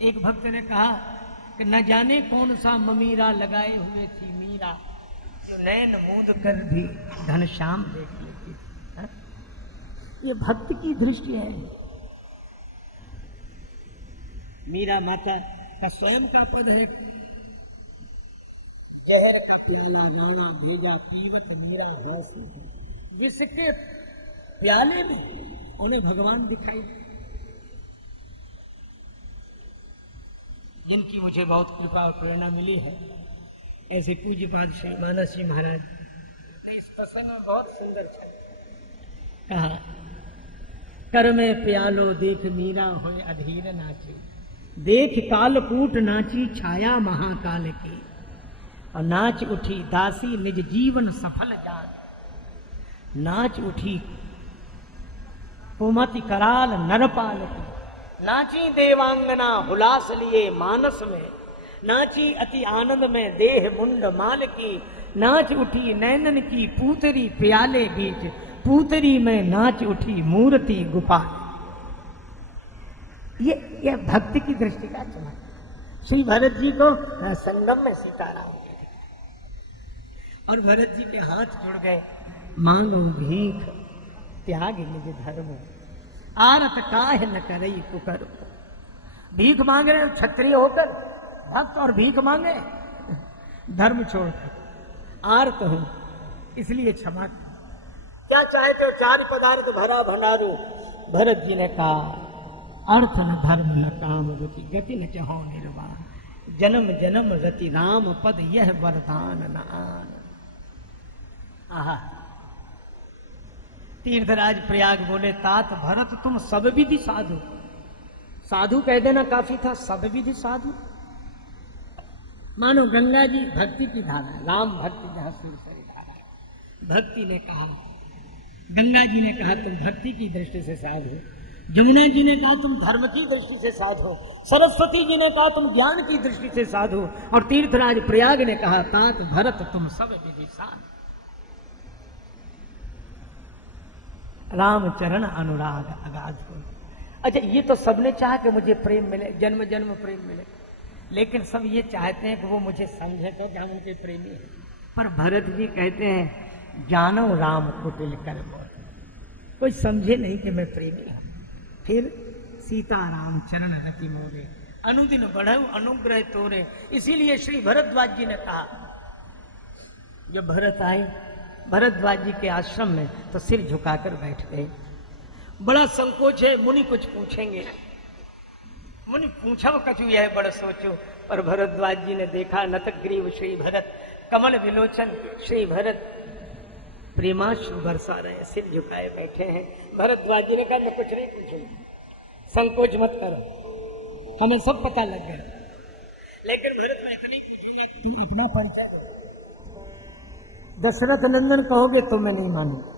एक भक्त ने कहा कि न जाने कौन सा ममीरा लगाए हुए थी मीरा, जो नैन मूंद कर भी घनश्याम देख लेती थी। ये भक्त की दृष्टि है। मीरा माता का स्वयं का पद है, जहर का प्याला राणा भेजा पीवत मीरा हासी। विष के प्याले में उन्हें भगवान दिखाई, जिनकी मुझे बहुत कृपा और प्रेरणा मिली है, ऐसे पूज्य पाद श्री मानस जी महाराज ने इस प्रसंग में बहुत सुंदर कहा, कर में प्यालो देख मीरा होए अधीर नाची, देख कालकूट नाची छाया महाकाल की, और नाच उठी दासी निज जीवन सफल जान, नाच उठी कुमति कराल नरपाल की, नाची देवांगना हुलास लिए मानस में, नाची अति आनंद में देह मुंड माल की, नाच उठी नैनन की पूतरी प्याले बीच, पूतरी में नाच उठी मूर्ति गुफा। ये भक्ति की दृष्टि का चमत्कार। श्री भरत जी को संगम में सीताराम और भरत जी के हाथ जुड़ गए, मांगो भीख त्याग निज धर्म, आरत काहे न करई कुकर। भीख मांग रहे क्षत्रिय होकर भक्त, और भीख मांगे धर्म छोड़कर, आर्त हूं इसलिए क्षमा। क्या चाहते हो? 4 पदार्थ भरा भंडारो। भरत जी ने कहा अर्थ न धर्म न काम रुचि, गति न चाहो निर्वाण, जन्म जन्म रति राम पद यह वरदान न आन। आहा, तीर्थराज प्रयाग बोले तात भरत तुम सब विधि साधु। साधु कह देना काफी था, सब विधि साधु। मानो गंगा जी भक्ति की धारा, राम भक्ति जहां सुरसरी धारा है। भक्ति ने कहा, गंगा जी ने कहा तुम भक्ति की दृष्टि से साधु, जमुना जी ने कहा तुम धर्म की दृष्टि से साधु, सरस्वती जी ने कहा तुम ज्ञान की दृष्टि से साधु, और तीर्थराज प्रयाग ने कहा तात भरत तुम सब विधि साधु। राम चरण अनुराग अगाध हो। अच्छा, ये तो सबने चाहा कि मुझे प्रेम मिले, जन्म जन्म प्रेम मिले, लेकिन सब ये चाहते हैं कि वो मुझे समझे तो कि हम उनके प्रेमी हैं। पर भरत जी कहते हैं जानो राम कुटिल कर बोल, कोई समझे नहीं कि मैं प्रेमी हूं। फिर सीता राम चरण रति मोरे, अनुदिन बढ़ऊ अनुग्रह तोरे। इसीलिए श्री भरद्वाज जी ने कहा, जब भरत आए भरद्वाज जी के आश्रम में तो सिर झुकाकर बैठ गए। बड़ा संकोच है, मुनि कुछ पूछेंगे, मुनि पूछा कछु यह बड़ा सोचो। पर भरद्वाज जी ने देखा नतग्रीव श्री भरत, कमल विलोचन श्री भरत प्रेमाश्रु बरसा रहे, सिर झुकाए बैठे हैं। भरद्वाज जी ने कहा मैं कुछ नहीं पूछूंगा, संकोच मत करो। हमें सब पता लग गया। लेकिन भरत मैं इतनी पूछूंगा, तुम अपना परिचय दो। दशरथ नंदन कहोगे तो मैं नहीं मानूंगा,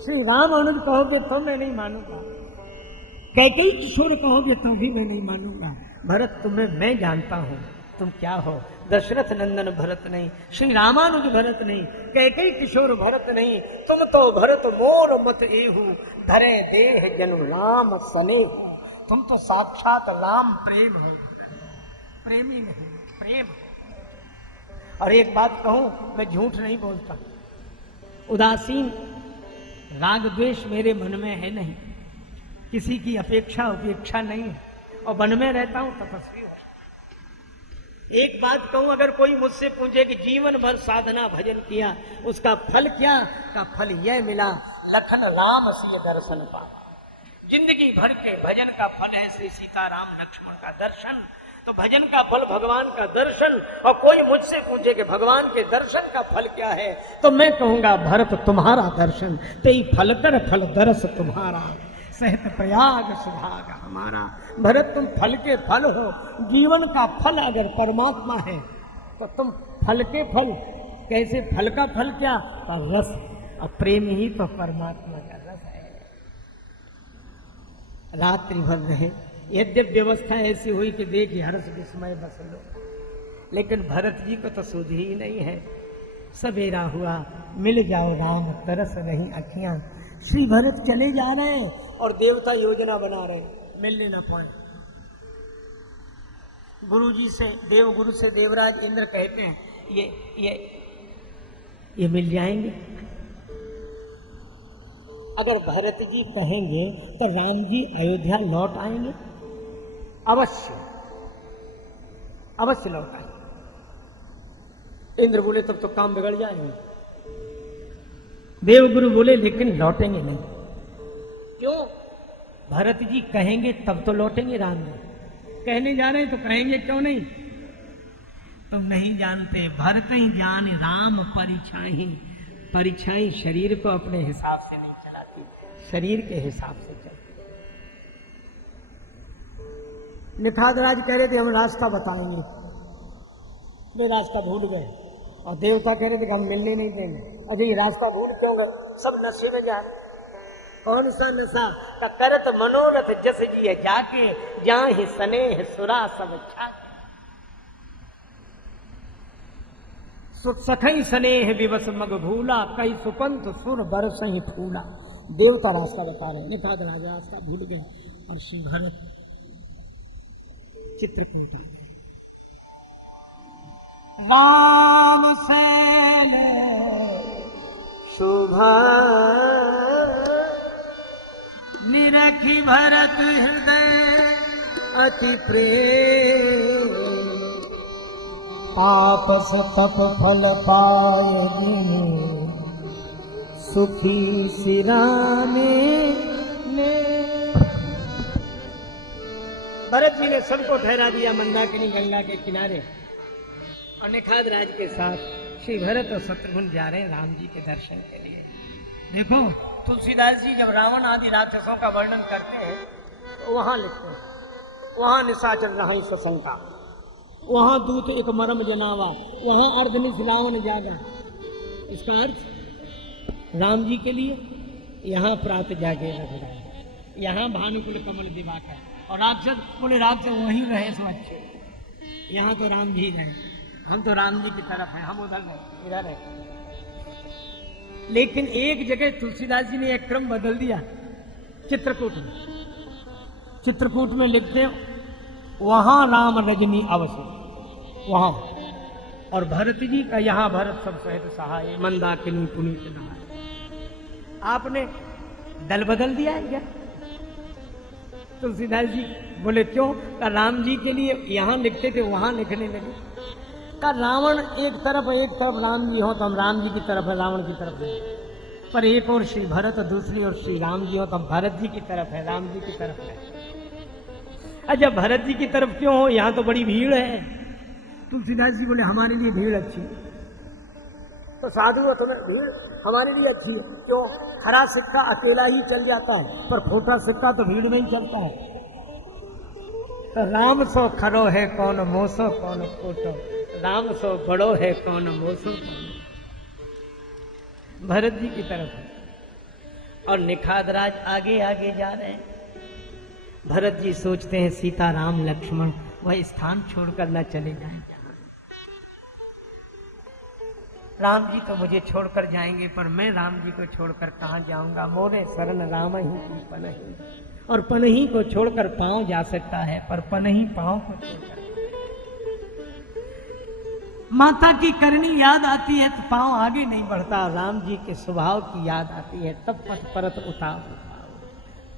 श्री राम अनुज कहोगे तो मैं नहीं मानूंगा, कैकेयी किशोर कहोगे तो भी मैं नहीं मानूंगा। भरत तुम्हें मैं जानता हूं, तुम क्या हो। दशरथ नंदन भरत नहीं, श्री रामानुज भरत नहीं, कैकेयी किशोर भरत नहीं, तुम तो भरत मोर मत एहू, धरे देह जनु राम सनेहू। तुम तो साक्षात राम प्रेम हो, प्रेमी नहीं, प्रेम। और एक बात कहूं, मैं झूठ नहीं बोलता, उदासीन राग द्वेष मेरे मन में है नहीं, किसी की अपेक्षा उपेक्षा नहीं है, और वन में रहता हूं तपस्वी हूं। एक बात कहूं, अगर कोई मुझसे पूछे कि जीवन भर साधना भजन किया उसका फल क्या, का फल यह मिला, लखन राम सिय दर्शन पावा। जिंदगी भर के भजन का फल है श्री सीताराम लक्ष्मण का दर्शन। तो भजन का फल भगवान का दर्शन। और कोई मुझसे पूछे कि भगवान के दर्शन का फल क्या है, तो मैं कहूंगा भरत तुम्हारा दर्शन, तेई फल कर फल दर्श तुम्हारा, सहत प्रयाग सुभाग हमारा। भरत तुम फल के फल हो, जीवन का फल अगर परमात्मा है तो तुम फल के फल। कैसे? फल का फल क्या? का रस, और प्रेम ही तो परमात्मा का रस है। रात्रि भर रहे, यद्यप व्यवस्था ऐसी हुई कि देखिए हर्ष विस्मय बस लो, लेकिन भरत जी को तो सुधी ही नहीं है। सवेरा हुआ, मिल जाओ राम तरस नहीं अखियां। श्री भरत चले जा रहे हैं और देवता योजना बना रहे हैं, मिलने न पाए। गुरु जी से, देव गुरु से देवराज इंद्र कहते हैं ये मिल जाएंगे। अगर भरत जी कहेंगे तो राम जी अयोध्या लौट आएंगे, अवश्य अवश्य लौट आएंगे। इंद्र बोले तब तो काम बिगड़ जाएंगे। देवगुरु बोले लेकिन लौटेंगे नहीं। क्यों? भरत जी कहेंगे तब तो लौटेंगे राम जी, कहने जा रहे हैं तो कहेंगे क्यों नहीं? तुम नहीं जानते, भरत ही जान राम परिछाई। परिछाई शरीर को अपने हिसाब से नहीं चलाती, शरीर के हिसाब से चलती। निखादराज कह रहे थे हम रास्ता बताएंगे, वे रास्ता भूल गए, और देवता कह रहे थे कि हम मिलने नहीं देंगे। अजय ये रास्ता भूल क्यों गए? सब नशे में जा रहे। कौन सा नशा? का करत मनोरथ जस जी है जाके, जहां ही स्नेह सुरा सब छाके। सखई स्नेह विवश मग भूला, कई सुपंथ सुर बरस ही फूला। देवता रास्ता बता रहे, निखादराज रास्ता भूल गए, और श्री भरत चित्रकूट राम सैन शोभा निरखी भरत हृदय अति प्रेम। तापस तप फल पाए सुखी सिराने ने। भरत जी ने सबको ठहरा दिया मंदाकिनी गंगा के किनारे, और निखाद राज के साथ श्री भरत और शत्रुघ्न जा रहे हैं राम जी के दर्शन के लिए। देखो तुलसीदास जी जब रावण आदि राक्षसों का वर्णन करते हैं तो वहां लिखते हैं, वहां निशाचर रहा सशंका, वहां दूत एक मरम जनावा, वहां अर्धनिश रावण जागा। इसका अर्थ राम जी के लिए यहाँ प्रात जागे रघुराई, यहाँ भानुकुल कमल दिवाकर। और राक्षस बोले राक्षस वहीं रहे सो अच्छे, यहाँ तो राम जी रहे, हम तो राम जी की तरफ हैं, हम उधर रहे, इधर है। लेकिन एक जगह तुलसीदास जी ने एक क्रम बदल दिया। चित्रकूट में, चित्रकूट में लिखते हैं वहां राम रजनी अवसर, वहां। और भरत जी का यहाँ भरत सब सहित सहाय, मंदाकिनी पुनीत नहाय। आपने दल बदल दिया है क्या? तुलसीदास जी बोले क्यों? का राम जी के लिए यहाँ लिखते थे वहां लिखने लगे। का रावण एक तरफ राम जी हो तो हम राम जी की तरफ है, रावण की तरफ है। पर एक और श्री भरत, दूसरी ओर श्री राम जी हो तो हम भरत जी की तरफ है, राम जी की तरफ है। अच्छा भरत जी की तरफ क्यों हो? यहाँ तो बड़ी भीड़ है। तुलसीदास जी बोले हमारे लिए भीड़ अच्छी है। तो साधु तुम्हें भीड़ हमारे लिए अच्छी है। क्यों? हरा सिक्का अकेला ही चल जाता है, पर फोटा सिक्का तो भीड़ में ही चलता है। तो राम सो खरो है कौन मोसो कौन खोटो, राम सो बड़ो है कौन मोसो कौन। भरत जी की तरफ है और निखादराज आगे आगे जा रहे हैं। भरत जी सोचते हैं सीता राम लक्ष्मण वह स्थान छोड़कर न चले जाएं। राम जी तो मुझे छोड़कर जाएंगे, पर मैं राम जी को छोड़कर कहाँ जाऊंगा। मोरे शरण राम ही की पनही, और पनही को छोड़कर पांव जा सकता है, पर पनही पांव को छोड़कर। माता की करनी याद आती है तो पांव आगे नहीं बढ़ता, राम जी के स्वभाव की याद आती है तब पथ परत उतार।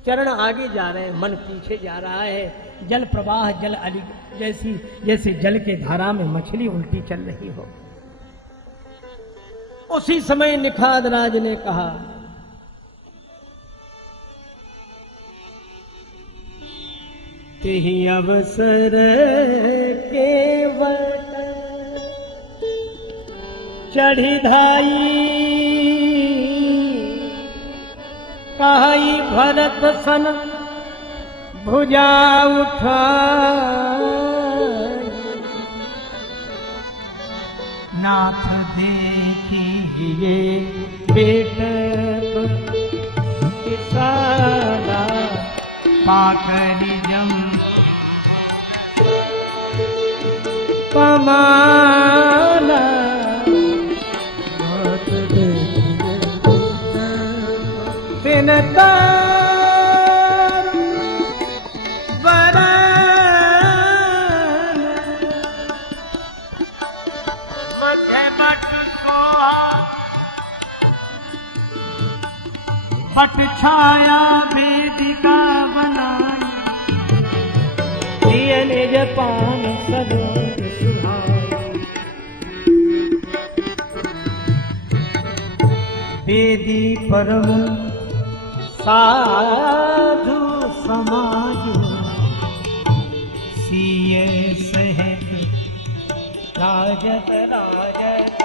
चरण आगे जा रहे हैं, मन पीछे जा रहा है। जल प्रवाह जल अली जैसी, जैसे जल के धारा में मछली उल्टी चल रही हो। उसी समय निखाद राज ने कहा, तेहि अवसर केवल चढ़ी धाई, कहाई भरत सन भुजा उठाई, नाथ देखिए बेट किसाना पाकरी जम पमाना, तिनता पट छाया वेदिका बनाई, दिए निज पान सरोज सुहाई, वेदी परम साधु समाज, सीए सहित राजत राजत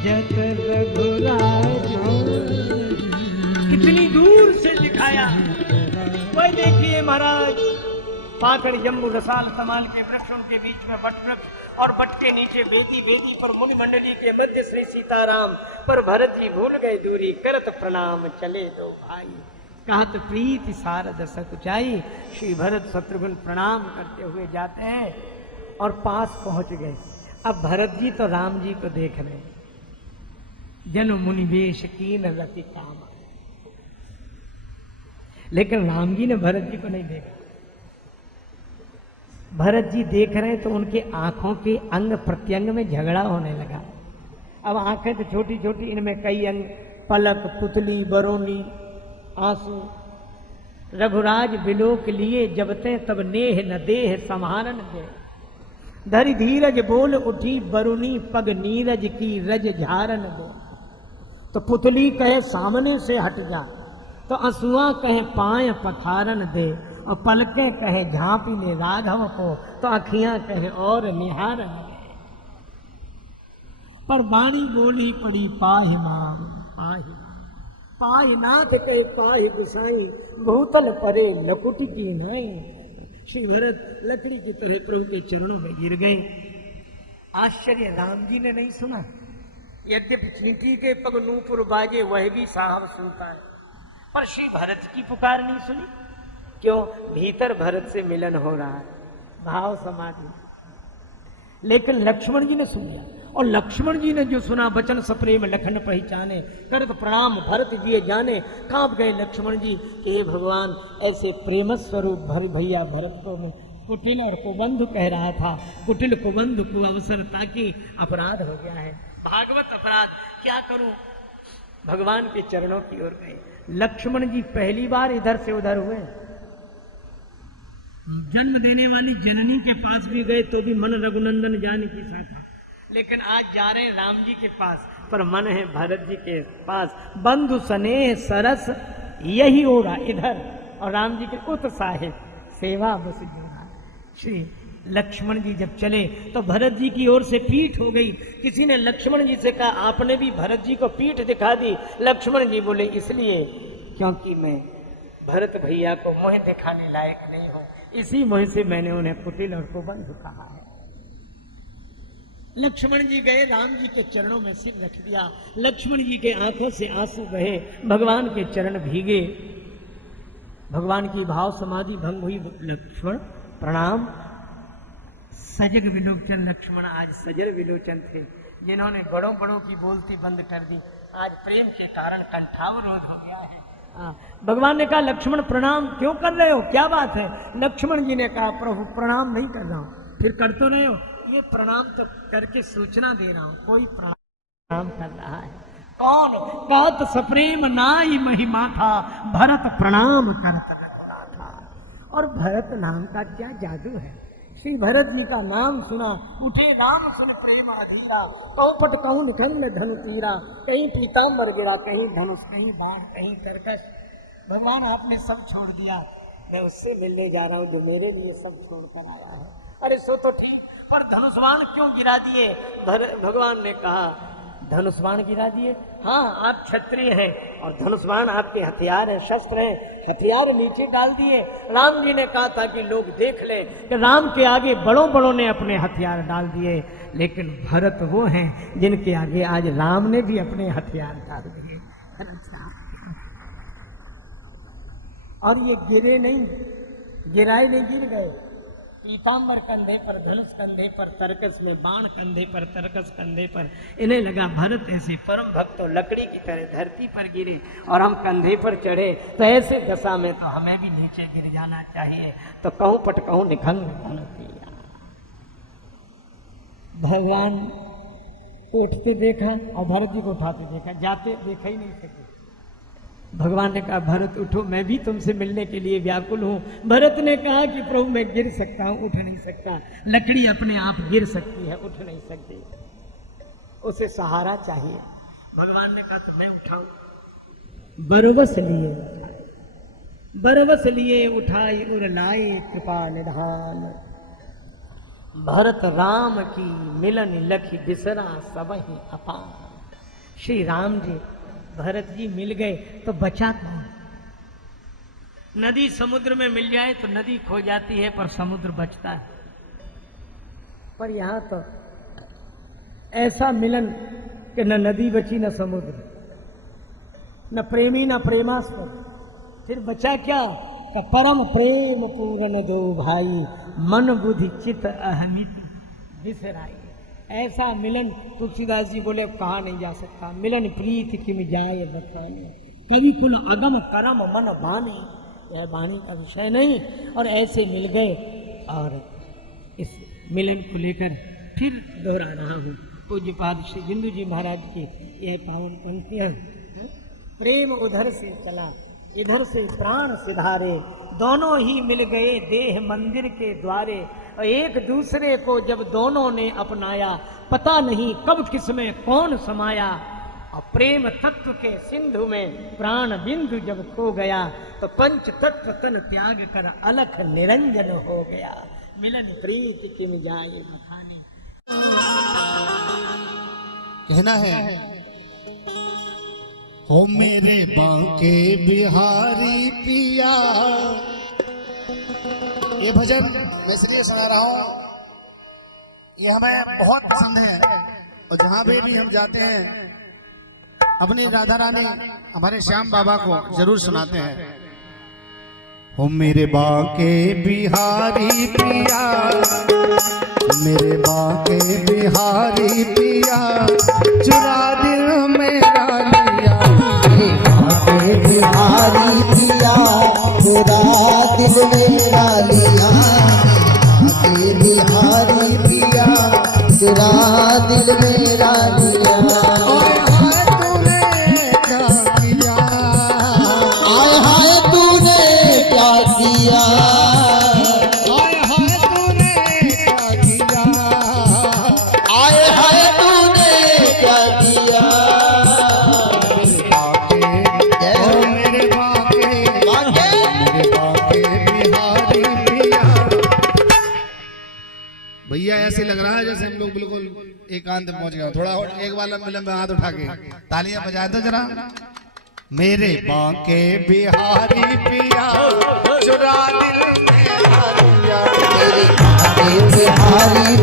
जत रघुराज। कितनी दूर से दिखाया। वही देखिए महाराज, पाकड़ जम्बू रसाल तमाल के वृक्ष, उनके बीच में बट वृक्ष और बट के नीचे वेदी, वेदी पर मुनि मंडली के मध्य श्री सीताराम। पर भरत जी भूल गए दूरी, करत प्रणाम चले दो भाई, कहत प्रीति सारद सकुचाई। श्री भरत शत्रुघ्न प्रणाम करते हुए जाते हैं और पास पहुंच गए। अब भरत जी तो राम जी को देख रहे हैं। जन मुनिवेश कीन रति काम, लेकिन राम जी ने भरत जी को नहीं देखा। भरत जी देख रहे हैं तो उनके आंखों के अंग प्रत्यंग में झगड़ा होने लगा। अब आंखें तो छोटी छोटी, इनमें कई अंग, पलक, पुतली, बरोनी, आंसू। रघुराज बिलोक लिए जबते तब नेह न देह संहारन दे, धरि धीरज बोल उठी बरुनी पग नीरज की रज झारन दो। तो पुतली कहे सामने से हट जा, तो असुआ कहे पाए पखारन दे, और पलकें कहे झांपी ले राघव को, तो अखियां कहे और निहारन दे। पर बाणी बोली पड़ी पाहि माम पाहि, पाहि नाथ कहे पाहि गुसाई, भूतल परे लकुट की नाई। श्री भरत लकड़ी की तरह प्रभु के चरणों में गिर गए। आश्चर्य राम जी ने नहीं सुना। यद्यपि चींटी के पग नूपुर बाजे वह भी साहब सुनता है, पर श्री भरत की पुकार नहीं सुनी। क्यों? भीतर भरत से मिलन हो रहा है, भाव समाधि। लेकिन लक्ष्मण जी ने सुन लिया, और लक्ष्मण जी ने जो सुना, वचन सप्रेम लखन पहचाने, करत प्रणाम भरत जी जाने। कांप गए लक्ष्मण जी कि हे भगवान, ऐसे प्रेम स्वरूप भैया भरत को मैं कुटिल और कुबंधु कह रहा था। कुटिल कुबंधु को अवसर ताकि अपराध हो गया है, भागवत अपराध। क्या करूं? भगवान के चरणों की ओर गए। लक्ष्मण जी पहली बार इधर से उधर हुए, जन्म देने वाली जननी के पास भी गए तो भी मन रघुनंदन जानकी साथा, लेकिन आज जा रहे हैं राम जी के पास, पर मन है भरत जी के पास। बंधु स्नेह सरस यही हो रहा इधर, और राम जी के उत साहिब सेवा बस जोड़ा। श्री लक्ष्मण जी जब चले तो भरत जी की ओर से पीठ हो गई। किसी ने लक्ष्मण जी से कहा, आपने भी भरत जी को पीठ दिखा दी। लक्ष्मण जी बोले, इसलिए क्योंकि मैं भरत भैया को मोह दिखाने लायक नहीं हो, इसी मोह से मैंने उन्हें कुटिल और कुबंध कहा है। लक्ष्मण जी गए, राम जी के चरणों में सिर रख दिया। लक्ष्मण जी के आंखों से आंसू बहे, भगवान के चरण भीगे, भगवान की भाव समाधि भंग हुई। लक्ष्मण प्रणाम। सजग विलोचन लक्ष्मण आज सजल विलोचन थे, जिन्होंने बड़ों बड़ों की बोलती बंद कर दी, आज प्रेम के कारण कंठावरोध हो गया है। भगवान ने कहा लक्ष्मण प्रणाम क्यों कर रहे हो, क्या बात है? लक्ष्मण जी ने कहा प्रभु प्रणाम नहीं कर रहा हूं। फिर कर तो रहे हो? ये प्रणाम तो करके सूचना दे रहा हूं, कोई प्रणाम कर रहा है। कौन? कहत सप्रेम नाई महिमा था, भरत प्रणाम करत रघुनाथा। और भरत नाम का क्या जादू है। श्री भरत जी का नाम सुना, उठे राम सुन प्रेम अधीरा, कौपट कहूं निखंड धनु तीरा, कहीं पीताम्बर गिरा, कहीं धनुष, कहीं बाण, कहीं कर्कश। भगवान आपने सब छोड़ दिया, मैं उससे मिलने जा रहा हूं जो मेरे लिए सब छोड़ कर आया है। अरे सो तो ठीक, पर धनुष्वाण क्यों गिरा दिए? भगवान ने कहा धनुष्वाण गिरा दिए? हाँ, आप क्षत्रिय हैं और धनुष्वाण आपके हथियार हैं, शस्त्र हैं, हथियार नीचे डाल दिए। राम जी ने कहा था कि लोग देख ले कि राम के आगे बड़ों बड़ों ने अपने हथियार डाल दिए, लेकिन भरत वो हैं जिनके आगे आज राम ने भी अपने हथियार डाल दिए। और ये गिरे नहीं, गिराए नहीं, गिर गए। पीताम्बर कंधे पर, धनुष कंधे पर, तरकस में बाण कंधे पर, तरकस कंधे पर। इन्हें लगा भरत ऐसे परम भक्त लकड़ी की तरह धरती पर गिरे और हम कंधे पर चढ़े, तो ऐसे दशा में तो हमें भी नीचे गिर जाना चाहिए। तो कहूं पट कहूं निखंग धनु तीरा। भगवान को उठते देखा और भरत जी को उठाते देखा, जाते देखा ही नहीं सके। भगवान ने कहा भरत उठो, मैं भी तुमसे मिलने के लिए व्याकुल हूं। भरत ने कहा कि प्रभु मैं गिर सकता हूं, उठ नहीं सकता। लकड़ी अपने आप गिर सकती है, उठ नहीं सकती, उसे सहारा चाहिए। भगवान ने कहा तो मैं उठाऊं। बरवस लिए उठाए, बरवस लिए उठाई और लाए कृपा निधान। भरत राम की मिलन लखी बिसरा सबहि अपान। श्री राम जी भरत जी मिल गए तो बचा कौन? नदी समुद्र में मिल जाए तो नदी खो जाती है, पर समुद्र बचता है। पर यहां तो ऐसा मिलन कि न नदी बची न समुद्र, न प्रेमी न प्रेमास्पद। फिर बचा क्या? का परम प्रेम पूर्ण दो भाई, मन बुद्धि चित अहमित बिसराई। ऐसा मिलन तुलसीदास जी बोले कहा नहीं जा सकता। मिलन प्रीत किम जाए बताने, कवि कुल अगम करम मन बानी, यह वाणी का विषय नहीं। और ऐसे मिल गए, और इस मिलन को लेकर फिर दोहरा रहा हूँ पूज्यपाद श्री बिंदु जी महाराज की यह पावन पंक्तियां। प्रेम उधर से चला इधर से प्राण सिधारे, दोनों ही मिल गए देह मंदिर के द्वारे। और एक दूसरे को जब दोनों ने अपनाया, पता नहीं कब किसमें कौन समाया। और प्रेम तत्व के सिंधु में प्राण बिंदु जब खो गया, तो पंच तत्व तन त्याग कर अलख निरंजन हो गया। मिलन प्रीत किम जाए बखाने। कहना है हो मेरे बांके बिहारी पिया। ये भजन मैं इसलिए सुना रहा हूँ, ये हमें बहुत पसंद है और जहाँ भी हम जाते हैं अपनी राधा रानी हमारे श्याम बाबा को जरूर सुनाते हैं। हो मेरे बांके बिहारी पिया, मेरे बांके बिहारी पिया, चुरा दिल मेरा लिया। बांके बिहारी पिया, चुरा दिल मेरा लिया। बांके बिहारी पिया, चुरा दिल मेरा लिया। भैया ऐसे लग रहा है जैसे हम लोग बिल्कुल एकांत पहुंच गए। थोड़ा एक बार लंबे लंबे हाथ उठा के तालियां बजाए तो जरा। मेरे बांके बिहारी पिया चुरा दिल में हरिया, मेरे बांके बिहारी